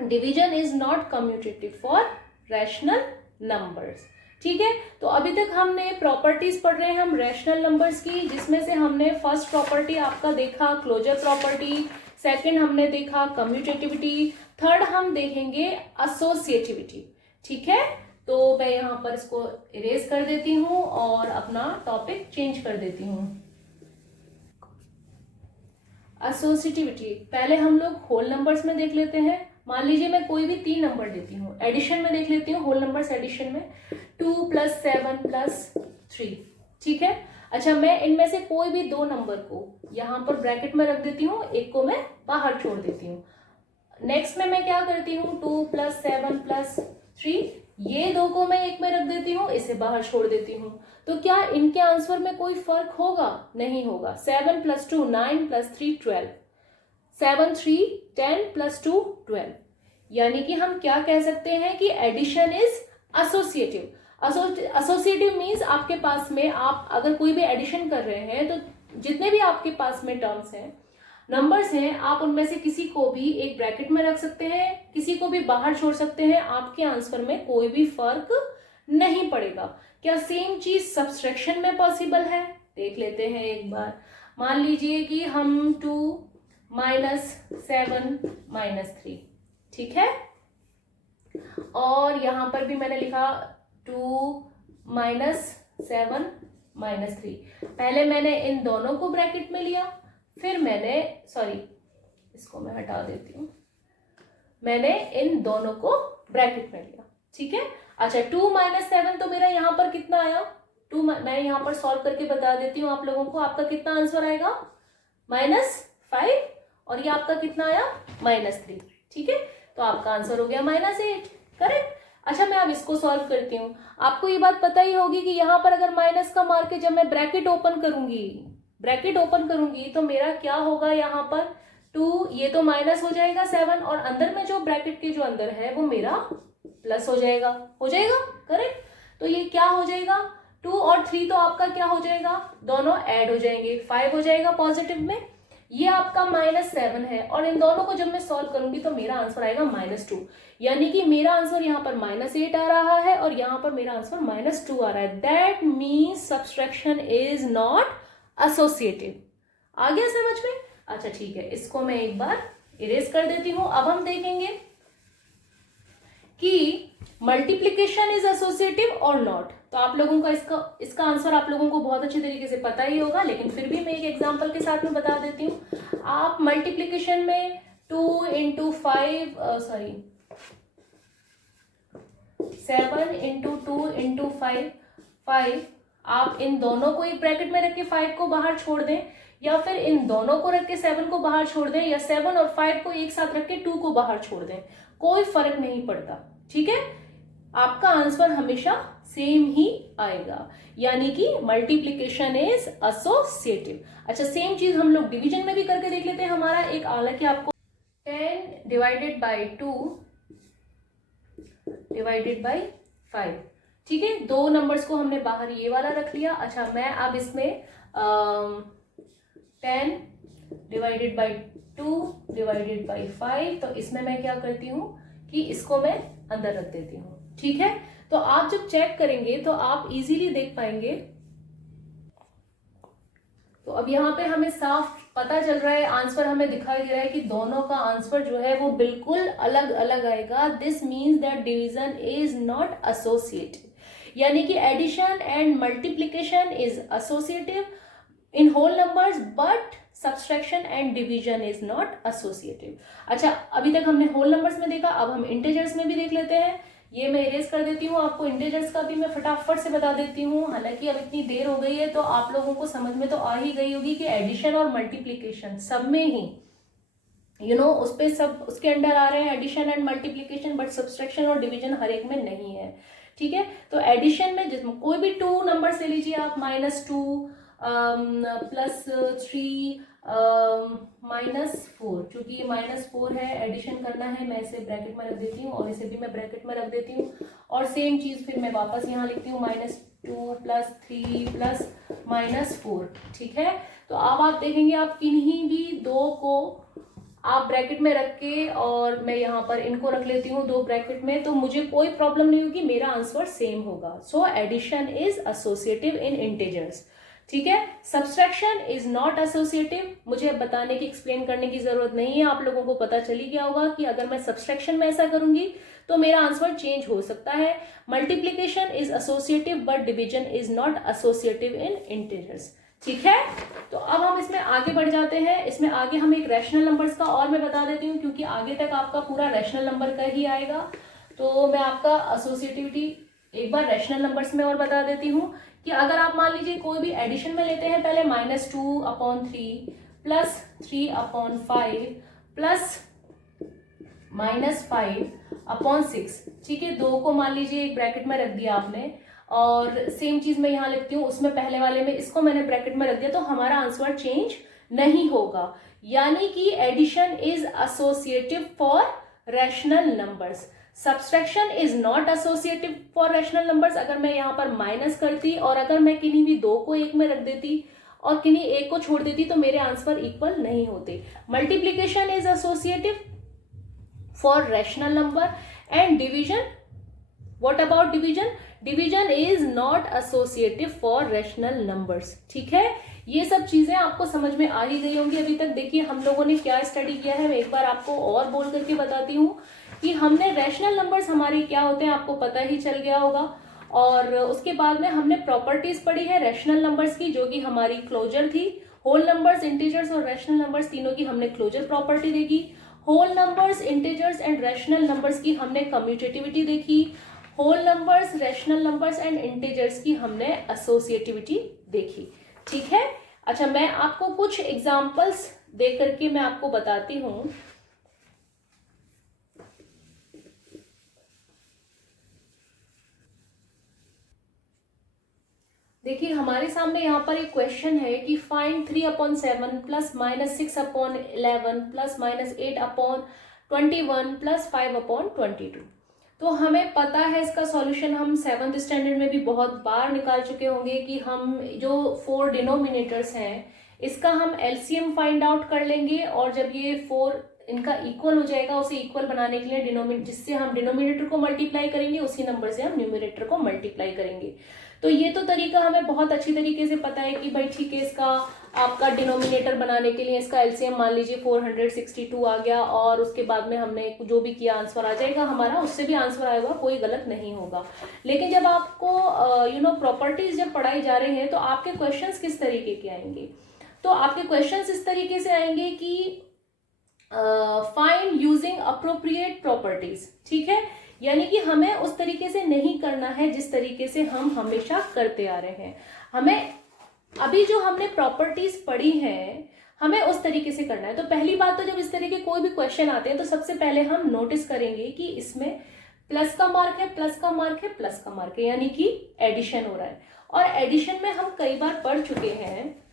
division is not commutative for rational numbers. ठीक है, तो अभी तक हमने प्रॉपर्टीज पढ़ रहे हैं हम रैशनल नंबर्स की, जिसमें से हमने फर्स्ट प्रॉपर्टी आपका देखा क्लोजर प्रॉपर्टी, सेकंड हमने देखा कम्यूटेटिविटी, थर्ड हम देखेंगे एसोसिएटिविटी। ठीक है, तो मैं यहाँ पर इसको इरेज कर देती हूँ और अपना टॉपिक चेंज कर देती हूँ। एसोसिएटिविटी पहले हम लोग होल नंबर्स में देख लेते हैं। मान लीजिए मैं कोई भी 3 नंबर देती हूँ, एडिशन में देख लेती हूँ, होल नंबर्स एडिशन में 2 + 7 + 3। ठीक है, अच्छा, मैं इनमें से कोई भी 2 नंबर को यहाँ पर ब्रैकेट में रख देती हूँ, एक को मैं बाहर छोड़ देती हूँ। नेक्स्ट में मैं क्या करती हूँ, 2 + 7 + 3, ये 2 को मैं एक में रख देती हूँ, इसे बाहर छोड़ देती हूँ। तो क्या इनके आंसर में कोई फर्क होगा? नहीं होगा। 7 + 2 9 + 3 12, 7 3 10 + 2 12। यानी कि हम क्या कह सकते हैं कि addition is associative. Associative means आपके पास में आप अगर कोई भी एडिशन कर रहे हैं तो जितने भी आपके पास में टर्म्स हैं, नंबर्स हैं, आप उनमें से किसी को भी एक ब्रैकेट में रख सकते हैं, किसी को भी बाहर छोड़ सकते हैं, आपके आंसर में कोई भी फर्क नहीं पड़ेगा। क्या सेम चीज सब्सट्रैक्शन में पॉसिबल है? देख लेते हैं एक बार। मान लीजिए कि हम 2 - 7 - 3, ठीक है, और यहां पर भी मैंने लिखा 2 - 7 - 3। पहले मैंने इन दोनों को ब्रैकेट में लिया, फिर मैंने, सॉरी इसको मैं हटा देती हूँ, मैंने इन दोनों को ब्रैकेट में लिया, ठीक है। अच्छा 2 - 7 तो मेरा यहाँ पर कितना आया? मैं यहाँ पर सॉल्व करके बता देती हूँ आप लोगों को। आपका कितना आंसर आएगा? -5, और ये आपका कितना आया? -3, ठीक है। तो आपका आंसर हो गया -8, करेक्ट। अच्छा मैं अब इसको सॉल्व करती हूँ। आपको ये बात पता ही होगी कि यहाँ पर अगर माइनस का मार के जब मैं ब्रैकेट ओपन करूंगी तो मेरा क्या होगा? यहाँ पर 2, ये तो माइनस हो जाएगा 7, और अंदर में जो ब्रैकेट के जो अंदर है वो मेरा प्लस हो जाएगा, करेक्ट। तो ये क्या हो जाएगा? 2 और 3 तो आपका क्या हो जाएगा? दोनों ऐड हो जाएंगे, 5 हो जाएगा पॉजिटिव में। ये आपका -7 है, और इन दोनों को जब मैं सॉल्व करूंगी तो मेरा आंसर आएगा -2। यानी कि मेरा आंसर यहाँ पर -8 आ रहा है और यहाँ पर मेरा आंसर -2 आ रहा है। That means subtraction is not associative. आ गया समझ में? अच्छा ठीक है, इसको मैं एक बार इरेज कर देती हूं। अब हम देखेंगे कि मल्टीप्लीकेशन इज एसोसिएटिव और नॉट। तो आप लोगों का इसका आंसर आप लोगों को बहुत अच्छी तरीके से पता ही होगा, लेकिन फिर भी मैं एक एग्जांपल के साथ में बता देती हूँ। आप मल्टीप्लीकेशन में 2 × 5 7 × 2 × 5 आप इन दोनों को एक ब्रैकेट में रख के 5 को बाहर छोड़ दें, या फिर इन दोनों को रख के 7 को बाहर छोड़ दें, या 7 और 5 को एक साथ रख के 2 को बाहर छोड़ दें, कोई फर्क नहीं पड़ता, ठीक है। आपका आंसर हमेशा सेम ही आएगा, यानी कि मल्टीप्लीकेशन इज एसोसिएटिव। अच्छा सेम चीज हम लोग डिवीजन में भी करके देख लेते हैं। हमारा एक हालांकि आपको 10 / 2 / 5, ठीक है। दो नंबर्स को हमने बाहर ये वाला रख लिया। अच्छा मैं अब इसमें 10 / 2 / 5, तो इसमें मैं क्या करती हूँ कि इसको मैं अंदर रख देती हूँ, ठीक है। तो आप जब चेक करेंगे तो आप इजीली देख पाएंगे। तो अब यहाँ पे हमें साफ पता चल रहा है, आंसर हमें दिखाई दे रहा है कि दोनों का आंसर जो है वो बिल्कुल अलग अलग आएगा। This means that division is not associative, यानी कि addition and multiplication is associative in whole numbers, but subtraction and division is not associative. अच्छा अभी तक हमने होल नंबर्स में देखा, अब हम इंटीजर्स में भी देख लेते हैं। ये मैं इरेज कर देती हूँ, आपको इंटीजर्स का भी मैं फटाफट से बता देती हूँ। हालांकि अब इतनी देर हो गई है तो आप लोगों को समझ में तो आ ही गई होगी कि एडिशन और मल्टीप्लीकेशन सब में ही उस पे सब उसके अंडर आ रहे हैं, addition and multiplication, but subtraction और डिवीजन हर एक में नहीं है, ठीक है। तो एडिशन में जिसमें कोई भी 2 नंबर ले लीजिए आप, -2 +3 -4, चूंकि ये -4 है, एडिशन करना है, मैं इसे ब्रैकेट में रख देती हूँ और इसे भी मैं ब्रैकेट में रख देती हूँ। और सेम चीज फिर मैं वापस यहाँ लिखती हूँ, -2 +3 -4, ठीक है। तो अब आप देखेंगे आप किन्हीं भी दो को आप ब्रैकेट में रख के, और मैं यहाँ पर इनको रख लेती हूँ 2 ब्रैकेट में, तो मुझे कोई प्रॉब्लम नहीं होगी, मेरा आंसर सेम होगा। So addition is associative in integers, ठीक है। Subtraction is not associative. मुझे अब बताने की, एक्सप्लेन करने की जरूरत नहीं है, आप लोगों को पता चली गया होगा कि अगर मैं सब्सट्रैक्शन में ऐसा करूंगी तो मेरा आंसर चेंज हो सकता है। Multiplication is associative but division is not associative in integers, ठीक है। तो अब हम इसमें आगे बढ़ जाते हैं। इसमें आगे हम एक रैशनल नंबर्स का और मैं बता देती हूँ, क्योंकि आगे तक आपका पूरा रैशनल नंबर का ही आएगा। तो मैं आपका एसोसिएटिविटी एक बार रैशनल नंबर्स में और बता देती हूँ कि अगर आप मान लीजिए कोई भी एडिशन में लेते हैं, पहले -2/3 +3/5 -5/6, ठीक है। 2 को मान लीजिए एक ब्रैकेट में रख दिया आपने, और सेम चीज मैं यहाँ लिखती हूँ, उसमें पहले वाले में इसको मैंने ब्रैकेट में रख दिया, तो हमारा आंसर चेंज नहीं होगा, यानी कि addition is associative for rational numbers, subtraction is not associative for rational numbers. अगर मैं यहाँ पर माइनस करती और अगर मैं किन्हीं भी दो को एक में रख देती और किन्हीं एक को छोड़ देती तो मेरे आंसर इक्वल नहीं होते। Multiplication is associative for rational number and division, what about division, division is not associative for rational numbers. ठीक है, ये सब चीजें आपको समझ में आ ही गई होंगी अभी तक। देखिए हम लोगों ने क्या स्टडी किया है, मैं एक बार आपको और बोल करके बताती हूँ कि हमने रैशनल नंबर्स हमारे क्या होते हैं आपको पता ही चल गया होगा, और उसके बाद में हमने प्रॉपर्टीज पढ़ी है रैशनल नंबर्स की जो कि हमारी क्लोजर थी। होल नंबर्स, इंटीजर्स और रैशनल नंबर्स तीनों की हमने क्लोजर प्रॉपर्टी देखी। Whole numbers, integers and rational numbers की हमने कम्यूटेटिविटी देखी। Whole numbers, rational numbers and integers की हमने एसोसिएटिविटी देखी। ठीक है, अच्छा मैं आपको कुछ एग्जांपल्स दे करके मैं आपको बताती हूं। देखिए हमारे सामने यहाँ पर एक क्वेश्चन है कि फाइंड 3/7 प्लस -6/11 प्लस -8/21 प्लस 5/22। तो हमें पता है इसका सॉल्यूशन, हम 7th स्टैंडर्ड में भी बहुत बार निकाल चुके होंगे कि हम जो 4 डिनोमिनेटर्स हैं इसका हम एलसीएम फाइंड आउट कर लेंगे, और जब ये 4 इनका इक्वल हो जाएगा उसे इक्वल बनाने के लिए डिनोमिनेटर, जिससे हम डिनोमिनेटर को मल्टीप्लाई करेंगे उसी नंबर से हम न्यूमरेटर को मल्टीप्लाई करेंगे। तो ये तो तरीका हमें बहुत अच्छी तरीके से पता है कि भाई ठीक है, इसका आपका डिनोमिनेटर बनाने के लिए इसका एलसीएम मान लीजिए 462 आ गया, और उसके बाद में हमने जो भी किया आंसर आ जाएगा हमारा, उससे भी आंसर आएगा, कोई गलत नहीं होगा। लेकिन जब आपको प्रॉपर्टीज जब पढ़ाई जा रही है तो आपके क्वेश्चंस किस तरीके के आएंगे, तो आपके क्वेश्चंस इस तरीके से आएंगे कि फाइंड यूजिंग अप्रोप्रिएट प्रॉपर्टीज। ठीक है, यानी कि हमें उस तरीके से नहीं करना है जिस तरीके से हम हमेशा करते आ रहे हैं। हमें अभी जो हमने प्रॉपर्टीज पढ़ी हैं हमें उस तरीके से करना है। तो पहली बात तो जब इस तरह के कोई भी क्वेश्चन आते हैं तो सबसे पहले हम नोटिस करेंगे कि इसमें प्लस का मार्क है, प्लस का मार्क है, प्लस का मार्क है, यानी कि एडिशन हो रहा है। और एडिशन में हम कई बार पढ़ चुके हैं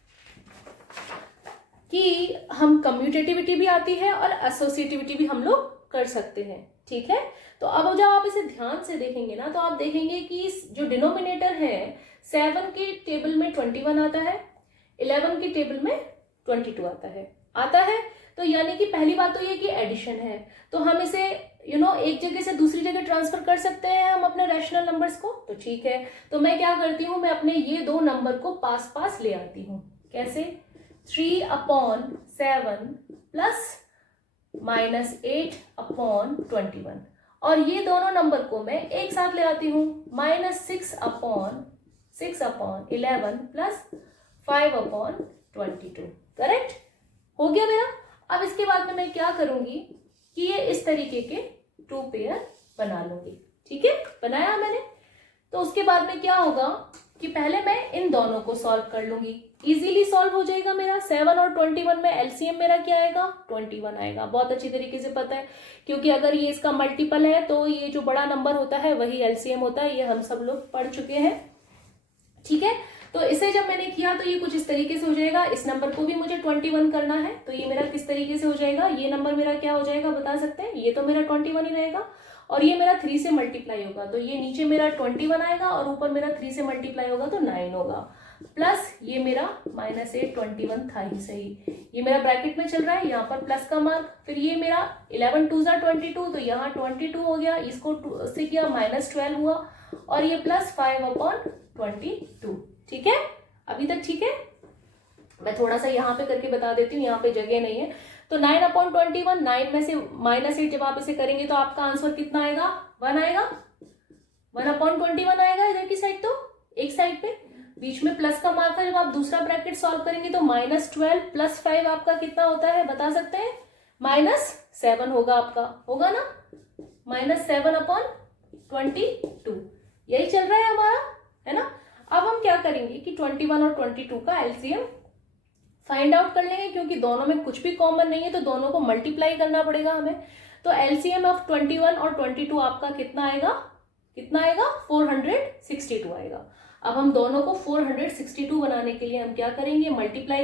कि हम कम्यूटेटिविटी भी आती है और एसोसिएटिविटी भी हम लोग कर सकते हैं। ठीक है, तो अब जब आप इसे ध्यान से देखेंगे ना तो आप देखेंगे कि जो डिनोमिनेटर है 7 के टेबल में 21 आता है, 11 के टेबल में 22 आता है। तो यानी कि पहली बात तो ये कि एडिशन है, तो हम इसे एक जगह से दूसरी जगह ट्रांसफर कर सकते हैं हम अपने रैशनल नंबर्स को। तो ठीक है, तो मैं क्या करती हूँ, मैं अपने ये दो नंबर को पास पास ले आती हूँ। कैसे, 3/7 प्लस -8/21, और ये दोनों नंबर को मैं एक साथ ले आती हूँ, -6/11 प्लस 5/22। करेक्ट हो गया मेरा। अब इसके बाद में मैं क्या करूंगी कि ये इस तरीके के 2 पेयर बना लूंगी। ठीक है, बनाया मैंने। तो उसके बाद में क्या होगा कि पहले मैं इन दोनों को सॉल्व कर लूंगी, इजीली सॉल्व हो जाएगा मेरा। 7 और 21 में एलसीएम मेरा क्या आएगा, 21 आएगा। बहुत अच्छी तरीके से पता है, क्योंकि अगर ये इसका मल्टीपल है तो ये जो बड़ा नंबर होता है वही एलसीएम होता है, ये हम सब लोग पढ़ चुके हैं। ठीक है, तो इसे जब मैंने किया तो ये कुछ इस तरीके से हो जाएगा। इस नंबर को भी मुझे 21 करना है, तो ये मेरा किस तरीके से हो जाएगा, ये नंबर मेरा क्या हो जाएगा बता सकते हैं, ये तो मेरा 21 ही रहेगा, और ये मेरा 3 से मल्टीप्लाई होगा, तो ये नीचे मेरा 21 आएगा और ऊपर मेरा 3 से मल्टीप्लाई होगा तो 9 होगा, प्लस ये मेरा -8/21 था ही सही, ये मेरा ब्रैकेट में चल रहा है, यहाँ पर प्लस का मार्क, फिर ये मेरा 11 2 22, तो यहाँ 22 हो गया, इसको 2 से किया -12 हुआ, और ये प्लस 5/22। ठीक है, अभी तक ठीक है। मैं थोड़ा सा यहाँ पे करके बता देती हूँ, यहाँ पे जगह नहीं है। तो 9/21, 9 में से -8 जब आप इसे करेंगे तो आपका आंसर कितना आएगा, 1 आएगा, 1/21 आएगा इधर की साइड, तो एक साइड पे बीच में प्लस का मार्क है। जब आप दूसरा ब्रैकेट सॉल्व करेंगे तो -12 प्लस 5 आपका कितना होता है बता सकते हैं, -7 होगा आपका, होगा ना, -7/22। यही चल रहा है हमारा, है ना। अब हम क्या करेंगे कि 21 और 22 का एलसीएम फाइंड आउट कर लेंगे, क्योंकि दोनों में कुछ भी कॉमन नहीं है तो दोनों को मल्टीप्लाई करना पड़ेगा हमें। तो एलसीएम ऑफ 21 और 22 आपका कितना आएगा, 462 आएगा। अब हम दोनों को 462 बनाने के लिए हम क्या करेंगे, मल्टीप्लाई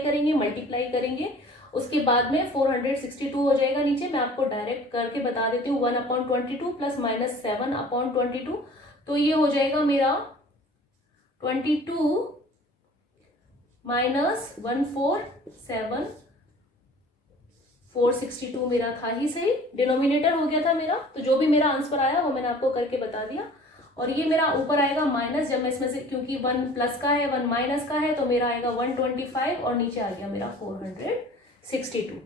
करेंगे, उसके बाद में 462 हो जाएगा नीचे। मैं आपको डायरेक्ट करके बता देती हूँ, 1/22 प्लस माइनस 7/22, तो ये हो जाएगा मेरा 22 माइनस 147, 462 मेरा था ही सही, डिनोमिनेटर हो गया था मेरा। तो जो भी मेरा आंसर आया वो मैंने आपको करके बता दिया। और ये मेरा ऊपर आएगा माइनस, जब मैं इसमें से, क्योंकि 1 प्लस का है 1 माइनस का है, तो मेरा आएगा 125 और नीचे आ गया मेरा 462,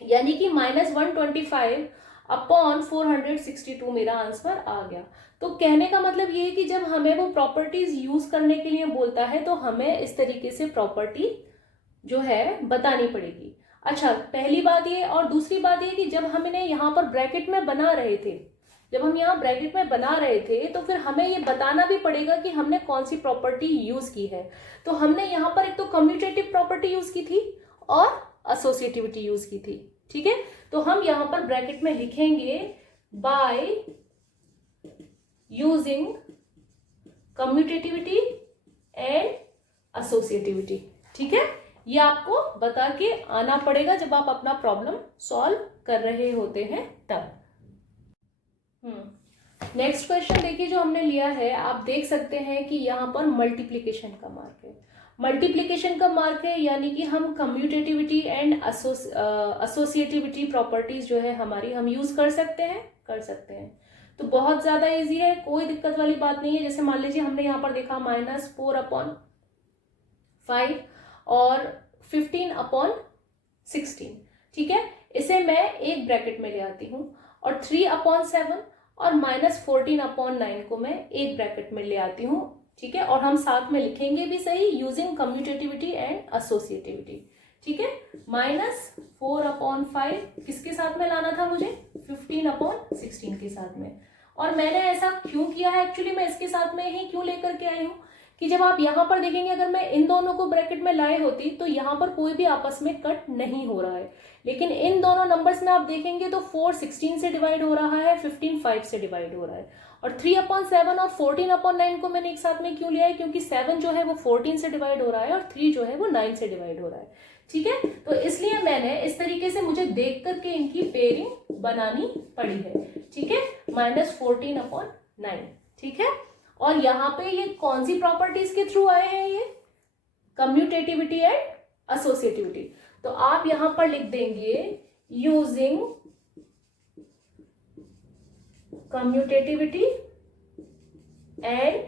यानी कि -125 अपॉन 462 मेरा आंसर आ गया। तो कहने का मतलब ये है कि जब हमें वो प्रॉपर्टीज यूज करने के लिए बोलता है तो हमें इस तरीके से प्रॉपर्टी जो है बतानी पड़ेगी। अच्छा, पहली बात ये। और दूसरी बात ये कि जब हमने यहाँ पर ब्रैकेट में बना रहे थे, जब हम यहाँ ब्रैकेट में बना रहे थे, तो फिर हमें ये बताना भी पड़ेगा कि हमने कौन सी प्रॉपर्टी यूज की है। तो हमने यहाँ पर एक तो कम्यूटेटिव प्रॉपर्टी यूज की थी और एसोसिएटिविटी यूज की थी। ठीक है, तो हम यहाँ पर ब्रैकेट में लिखेंगे by using commutativity and associativity. ठीक है, ये आपको बता के आना पड़ेगा जब आप अपना प्रॉब्लम सॉल्व कर रहे होते हैं तब। नेक्स्ट क्वेश्चन देखिए जो हमने लिया है, आप देख सकते हैं कि यहाँ पर मल्टीप्लीकेशन का मार्क है। मल्टीप्लीकेशन का मार्क है, यानी कि हम कम्यूटेटिविटी एंड एसोसिएटिविटी प्रॉपर्टीज जो है हमारी, हम यूज कर सकते हैं। तो बहुत ज्यादा इजी है, कोई दिक्कत वाली बात नहीं है। जैसे मान लीजिए हमने यहाँ पर देखा -4/5 और 15/16। ठीक है, इसे मैं एक ब्रैकेट में ले आती हूँ, और 3/7 और -14/9 को मैं एक ब्रैकेट में ले आती हूँ। ठीक है, और हम साथ में लिखेंगे भी सही, यूजिंग कम्यूटेटिविटी एंड एसोसिएटिविटी। ठीक है, -4/5 किसके साथ में लाना था मुझे, 15/16 के साथ में। और मैंने ऐसा क्यों किया है, एक्चुअली मैं इसके साथ में ही क्यों लेकर के आई हूँ कि जब आप यहाँ पर देखेंगे, अगर मैं इन दोनों को ब्रैकेट में लाए होती तो यहाँ पर कोई भी आपस में कट नहीं हो रहा है, लेकिन इन दोनों नंबर्स में आप देखेंगे तो 4 16 से डिवाइड हो रहा है, 15 5 से डिवाइड हो रहा है। और 3/7 और 14/9 को मैंने एक साथ में क्यों लिया है, क्योंकि 7 जो है वो 14 से डिवाइड हो रहा है और 3 जो है वो 9 से डिवाइड हो रहा है। ठीक है, तो इसलिए मैंने इस तरीके से मुझे देख करके इनकी पेयरिंग बनानी पड़ी है। ठीक है, -14/9। ठीक है, और यहाँ पे ये कौन सी प्रॉपर्टीज के थ्रू आए हैं, ये कम्यूटेटिविटी एंड एसोसिएटिविटी। तो आप यहां पर लिख देंगे यूजिंग कम्यूटेटिविटी एंड,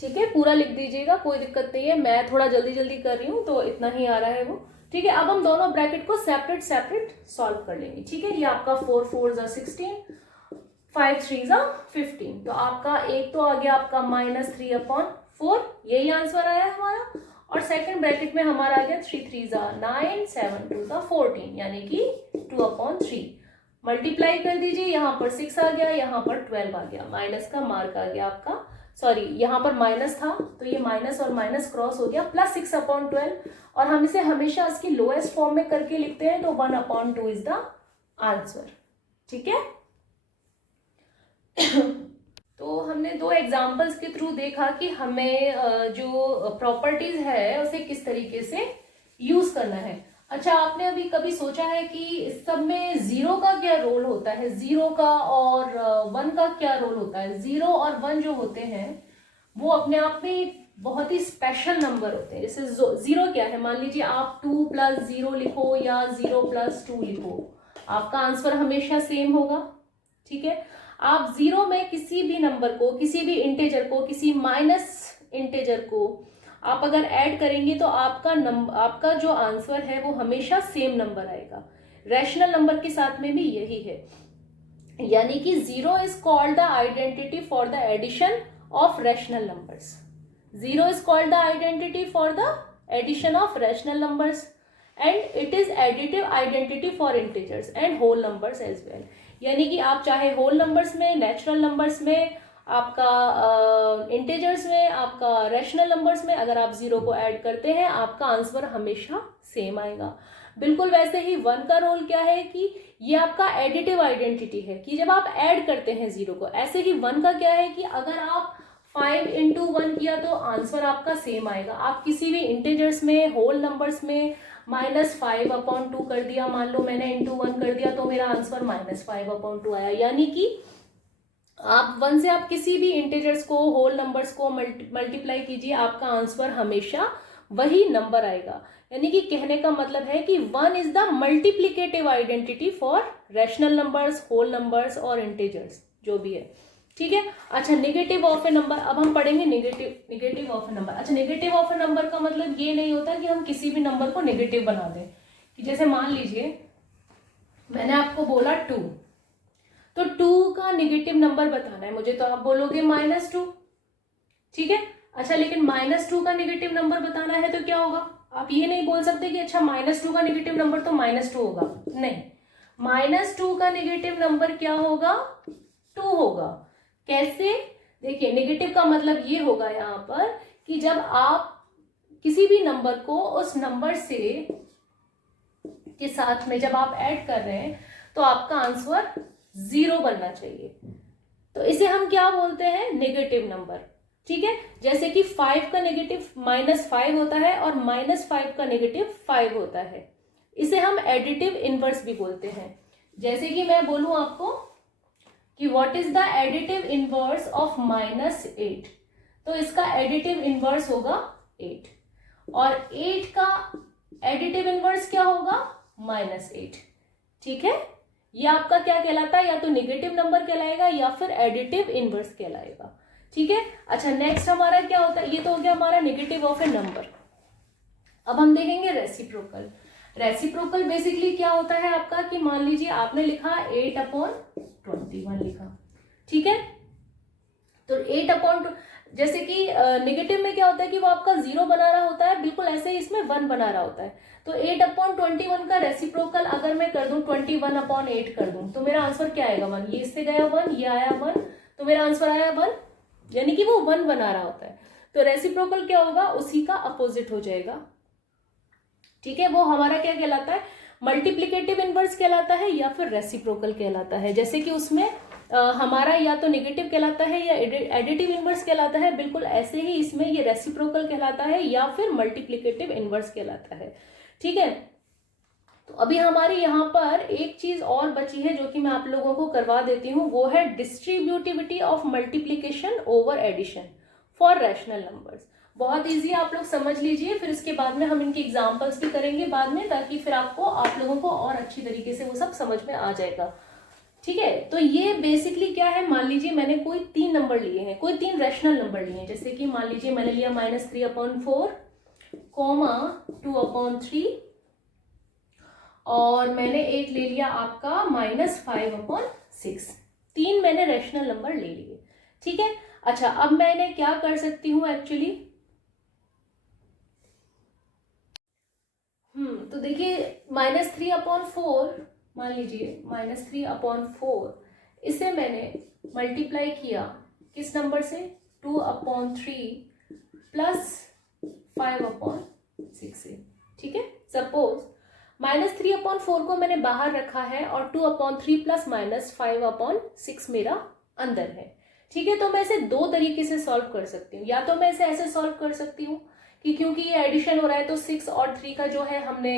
ठीक है, पूरा लिख दीजिएगा, कोई दिक्कत नहीं है। मैं थोड़ा जल्दी जल्दी कर रही हूं तो इतना ही आ रहा है वो। ठीक है, अब हम दोनों ब्रैकेट को सेपरेट सॉल्व कर लेंगे। ठीक है, ये आपका 4 4 16, 5 3 15। तो आपका एक तो आ गया आपका -3/4, यही आंसर आया हमारा। और सेकंड ब्रैकेट में हमारा आ गया 3 3 9, 7 2 14, यानी कि 2/3। मल्टीप्लाई कर दीजिए, यहाँ पर 6 आ गया, यहाँ पर 12 आ गया, माइनस का मार्क आ गया आपका, सॉरी यहाँ पर माइनस था तो ये माइनस और माइनस क्रॉस हो गया, +6/12। और हम इसे हमेशा इसकी लोएस्ट फॉर्म में करके लिखते हैं, तो 1/2 इज द आंसर। ठीक है, तो हमने दो एग्जाम्पल्स के थ्रू देखा कि हमें जो प्रॉपर्टीज है उसे किस तरीके से यूज करना है। अच्छा, आपने अभी कभी सोचा है कि इस सब में 0 का क्या रोल होता है, 0 का और 1 का क्या रोल होता है। 0 और 1 जो होते हैं वो अपने आप में बहुत ही स्पेशल नंबर होते हैं। जैसे 0 क्या है, मान लीजिए आप 2 + 0 लिखो या 0 + 2 लिखो, आपका आंसर हमेशा सेम होगा। ठीक है, आप 0 में किसी भी नंबर को, किसी भी इंटेजर को, किसी माइनस इंटेजर को आप अगर ऐड करेंगे तो आपका जो आंसर है वो हमेशा सेम नंबर आएगा। रैशनल नंबर के साथ में भी यही है, यानी कि 0 is called the identity for the addition of rational numbers. 0 is called the identity for the addition of rational numbers and it is additive identity for integers and whole numbers as well. यानी कि आप चाहे whole numbers में, natural numbers में, आपका integers में, आपका rational numbers में, अगर आप 0 को ऐड करते हैं आपका आंसर हमेशा सेम आएगा। बिल्कुल वैसे ही 1 का रोल क्या है कि ये आपका एडिटिव आइडेंटिटी है कि जब आप ऐड करते हैं 0 को। ऐसे ही 1 का क्या है कि अगर आप 5 इंटू 1 किया तो आंसर आपका सेम आएगा। आप किसी भी इंटीजर्स में, होल नंबर्स में -5/2 कर दिया, मान लो मैंने इंटू 1 कर दिया तो मेरा आंसर -5/2 आया। यानी कि आप 1 से आप किसी भी इंटीजर्स को, होल नंबर्स को मल्टीप्लाई कीजिए, आपका आंसर हमेशा वही नंबर आएगा। यानी कि कहने का मतलब है कि 1 is the multiplicative identity for rational numbers, whole numbers और इंटीजर्स जो भी है। ठीक है। अच्छा, नेगेटिव ऑफ ए नंबर, अब हम पढ़ेंगे नेगेटिव ऑफ ए नंबर। अच्छा, नेगेटिव ऑफ ए नंबर का मतलब ये नहीं होता कि हम किसी भी नंबर को नेगेटिव बना दें। कि जैसे मान लीजिए मैंने आपको बोला 2, तो 2 का नेगेटिव नंबर बताना है मुझे, तो आप बोलोगे -2। ठीक है। अच्छा, लेकिन -2 का नेगेटिव नंबर बताना है तो क्या होगा? आप ये नहीं बोल सकते कि अच्छा -2 का नेगेटिव नंबर तो -2 होगा, नहीं, -2 का नेगेटिव नंबर क्या होगा? 2 होगा। कैसे? देखिए, नेगेटिव का मतलब ये होगा यहाँ पर कि जब आप किसी भी नंबर को उस नंबर से के साथ में जब आप ऐड कर रहे हैं तो आपका आंसर 0 बनना चाहिए। तो इसे हम क्या बोलते हैं? Negative number. ठीक है। जैसे कि 5 का नेगेटिव -5 होता है और -5 का नेगेटिव 5 होता है। इसे हम एडिटिव इनवर्स भी बोलते हैं। जैसे कि मैं बोलूं आपको कि what is the additive inverse of -8, तो इसका एडिटिव इनवर्स होगा 8, और 8 का एडिटिव इनवर्स क्या होगा? -8। ठीक है। ये आपका क्या कहलाता है? या तो नेगेटिव नंबर कहलाएगा या फिर एडिटिव इनवर्स कहलाएगा। ठीक है। अच्छा, नेक्स्ट हमारा क्या होता है? ये तो हो गया हमारा नेगेटिव ऑफ ए नंबर। अब हम देखेंगे रेसिप्रोकल। रेसिप्रोकल बेसिकली क्या होता है आपका कि मान लीजिए आपने लिखा 8/21 लिखा। ठीक है। तो 8 जैसे कि नेगेटिव में क्या होता है कि वो आपका 0 बना रहा होता है, बिल्कुल ऐसे ही इसमें 1 बना रहा होता है। तो 8/21 का रेसिप्रोकल अगर मैं कर दूं 21/8 कर दूं तो मेरा आंसर क्या आएगा? 1। ये इससे गया 1, ये आया 1, तो मेरा आंसर आया 1, यानी कि वो 1 बना रहा होता है। तो रेसिप्रोकल क्या होगा? उसी का अपोजिट हो जाएगा। ठीक है। वो हमारा क्या कहलाता है? मल्टीप्लीकेटिव इनवर्स कहलाता है या फिर रेसिप्रोकल कहलाता है। जैसे कि उसमें हमारा या तो नेगेटिव कहलाता है या एडिटिव इनवर्स कहलाता है, बिल्कुल ऐसे ही इसमें ये रेसिप्रोकल कहलाता है या फिर मल्टीप्लीकेटिव इनवर्स कहलाता है। ठीक है। तो अभी हमारी यहाँ पर एक चीज और बची है जो कि मैं आप लोगों को करवा देती हूँ, वो है distributivity of multiplication over addition for rational numbers. बहुत इजी, आप लोग समझ लीजिए, फिर इसके बाद में हम इनके एग्जांपल्स भी करेंगे बाद में, ताकि फिर आप लोगों को और अच्छी तरीके से वो सब समझ में आ जाएगा। ठीक है। तो ये बेसिकली क्या है, मान लीजिए मैंने कोई 3 नंबर लिए हैं, कोई 3 रैशनल नंबर लिए हैं। जैसे कि मान लीजिए मैंने लिया -3/4, 2/3, और मैंने एक ले लिया आपका -5/6। 3 मैंने रैशनल नंबर ले लिए। ठीक है। अच्छा, अब मैंने क्या कर सकती हूँ एक्चुअली, तो देखिए -3/4, मान लीजिए -3/4, इसे मैंने मल्टीप्लाई किया किस नंबर से? 2/3 प्लस 5/6 से। ठीक है। सपोज -3/4 को मैंने बाहर रखा है और 2/3 प्लस -5/6 मेरा अंदर है। ठीक है। तो मैं इसे 2 तरीके से सॉल्व कर सकती हूँ। या तो मैं इसे ऐसे सॉल्व कर सकती हूँ कि क्योंकि ये एडिशन हो रहा है तो 6 और 3 का जो है हमने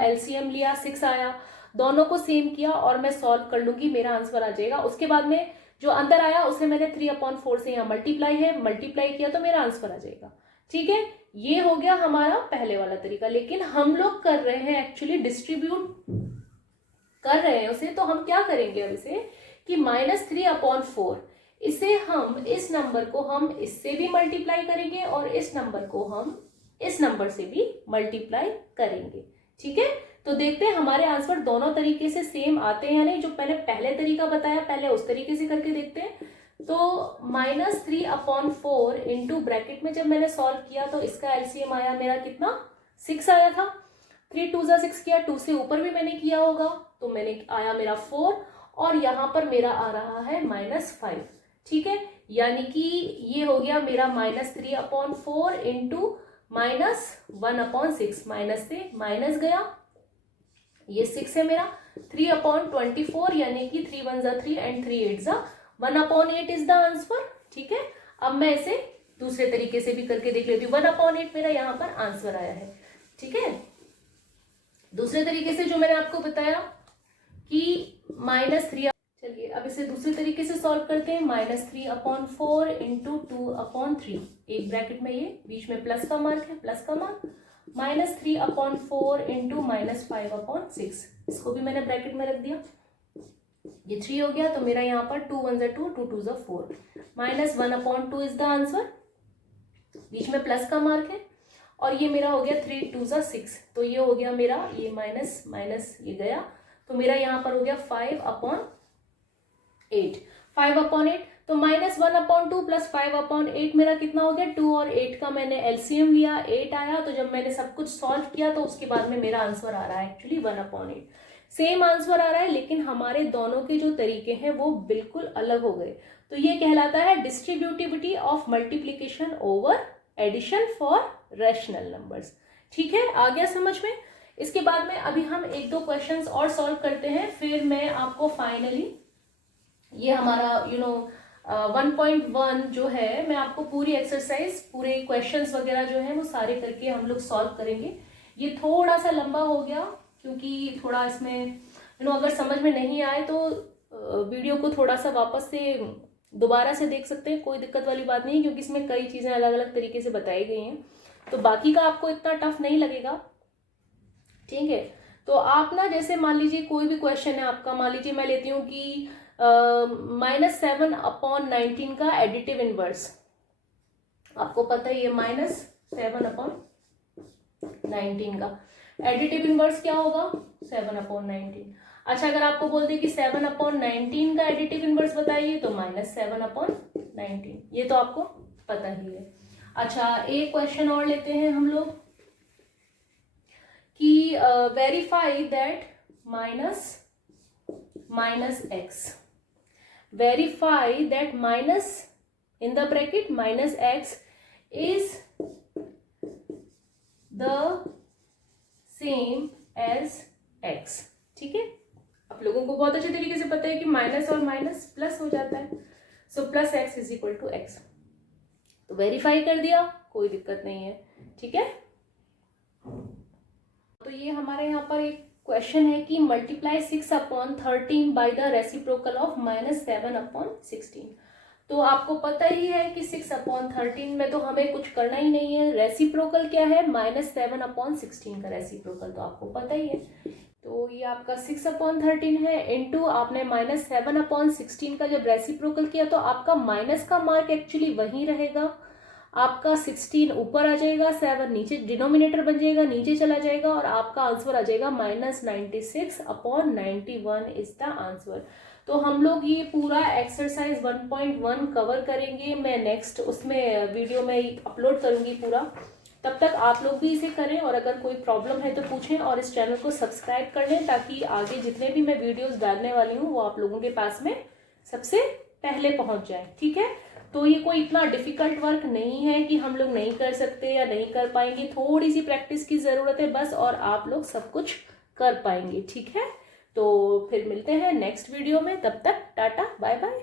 एलसीएम लिया, 6 आया, दोनों को सेम किया और मैं सॉल्व कर लूंगी, मेरा आंसर आ जाएगा। उसके बाद में जो अंदर आया उसे मैंने 3/4 से यहाँ मल्टीप्लाई किया तो मेरा आंसर आ जाएगा। ठीक है। ये हो गया हमारा पहले वाला तरीका। लेकिन हम लोग कर रहे हैं एक्चुअली डिस्ट्रीब्यूट कर रहे हैं उसे, तो हम क्या करेंगे अब इसे कि -3/4, इसे हम इस नंबर को हम इससे भी मल्टीप्लाई करेंगे और इस नंबर को हम इस नंबर से भी मल्टीप्लाई करेंगे। ठीक है। तो देखते हैं हमारे आंसर दोनों तरीके से सेम आते हैं या नहीं। जो मैंने पहले तरीका बताया, पहले उस तरीके से करके देखते हैं। तो -3/4 इंटू ब्रैकेट में जब मैंने सॉल्व किया तो इसका एलसीएम आया मेरा कितना? 6 आया था। 3 2 6 किया, 2 से ऊपर भी मैंने किया होगा तो मैंने आया मेरा 4, और यहाँ पर मेरा आ रहा है -5। ठीक है। यानी कि ये हो गया मेरा -3/4 इंटू -1/6, माइनस से माइनस गया, ये 6 है मेरा, 3/24, यानी कि 3 1 3 एंड 3 8 1/8 इज द आंसर। ठीक है। अब मैं इसे दूसरे तरीके से भी करके देख लेती हूँ। 1/8 मेरा यहाँ पर आंसर आया है, ठीक है। दूसरे तरीके से जो मैंने आपको बताया कि -3, चलिए अब इसे दूसरे तरीके से सॉल्व करते हैं। -3/4 इंटू 2/3, एक ब्रैकेट में ये बीच में प्लस का मार्क है, प्लस का मार्क, -3/4 इंटू -5/6, इसको भी मैंने ब्रैकेट में रख दिया, ये 3 हो गया। तो मेरा यहाँ पर 2 1 2 2 2 4, -1/2 इज द आंसर, बीच में प्लस का मार्क है, और ये मेरा हो गया 3 2 6, तो ये हो गया मेरा, ये माइनस माइनस ये गया, तो मेरा यहाँ पर हो गया 5/8, 5/8। तो -1/2 प्लस 5/8 मेरा कितना हो गया, 2 और 8 का मैंने एलसीएम लिया, 8 आया। तो जब मैंने सब कुछ सॉल्व किया तो उसके बाद में मेरा आंसर आ रहा है एक्चुअली 1/8, सेम आंसर आ रहा है, लेकिन हमारे दोनों के जो तरीके हैं वो बिल्कुल अलग हो गए। तो ये कहलाता है distributivity of multiplication over addition for rational numbers, ठीक है, आ गया समझ में। इसके बाद में अभी हम 1-2 क्वेश्चंस और सॉल्व करते हैं, फिर मैं आपको फाइनली ये हमारा 1.1 जो है, मैं आपको पूरी एक्सरसाइज, पूरे क्वेश्चंस वगैरह जो है वो सारे करके हम लोग सॉल्व करेंगे। ये थोड़ा सा लंबा हो गया क्योंकि थोड़ा इसमें अगर समझ में नहीं आए तो वीडियो को थोड़ा सा वापस से दोबारा से देख सकते हैं, कोई दिक्कत वाली बात नहीं है, क्योंकि इसमें कई चीजें अलग अलग तरीके से बताई गई हैं, तो बाकी का आपको इतना टफ नहीं लगेगा, ठीक है। तो आप ना, जैसे मान लीजिए कोई भी क्वेश्चन है आपका, मान लीजिए मैं लेती हूँ कि -7/19 का एडिटिव इनवर्स, आपको पता ही है -7/19 का एडिटिव इनवर्स क्या होगा, 7/19। अच्छा, अगर आपको बोल दे कि 7/19 का एडिटिव इनवर्स बताइए तो -7/19, ये तो आपको पता ही है। अच्छा, एक क्वेश्चन और लेते हैं हम लोग कि verify that -x, verify that minus in the bracket -x is the same as x, ठीक है। आप लोगों को बहुत अच्छे तरीके से पता है कि माइनस और माइनस प्लस हो जाता है, so +x is equal to x, तो वेरीफाई कर दिया, कोई दिक्कत नहीं है, ठीक है। तो ये हमारे यहाँ पर एक क्वेश्चन है कि multiply 6/13 by the reciprocal of -7/16। तो आपको पता ही है कि 6/13 में तो हमें कुछ करना ही नहीं है, रेसिप्रोकल क्या है, -7/16 का रेसिप्रोकल, तो आपको पता ही है। तो ये आपका 6/13 है, इनटू आपने -7/16 का जब रेसिप्रोकल किया तो आपका माइनस का मार्क एक्चुअली वहीं रहेगा, आपका 16 ऊपर आ जाएगा, 7 नीचे डिनोमिनेटर बन जाएगा, नीचे चला जाएगा, और आपका आंसर आ जाएगा -96/91 इज द आंसर। तो हम लोग ये पूरा एक्सरसाइज 1.1 कवर करेंगे, मैं नेक्स्ट उसमें वीडियो में अपलोड करूंगी पूरा, तब तक आप लोग भी इसे करें, और अगर कोई प्रॉब्लम है तो पूछें, और इस चैनल को सब्सक्राइब कर लें ताकि आगे जितने भी मैं वीडियोस डालने वाली हूँ वो आप लोगों के पास में सबसे पहले पहुंच जाए, ठीक है। तो ये कोई इतना डिफिकल्ट वर्क नहीं है कि हम लोग नहीं कर सकते या नहीं कर पाएंगे, थोड़ी सी प्रैक्टिस की जरूरत है बस, और आप लोग सब कुछ कर पाएंगे, ठीक है। तो फिर मिलते हैं नेक्स्ट वीडियो में, तब तक टाटा बाय बाय।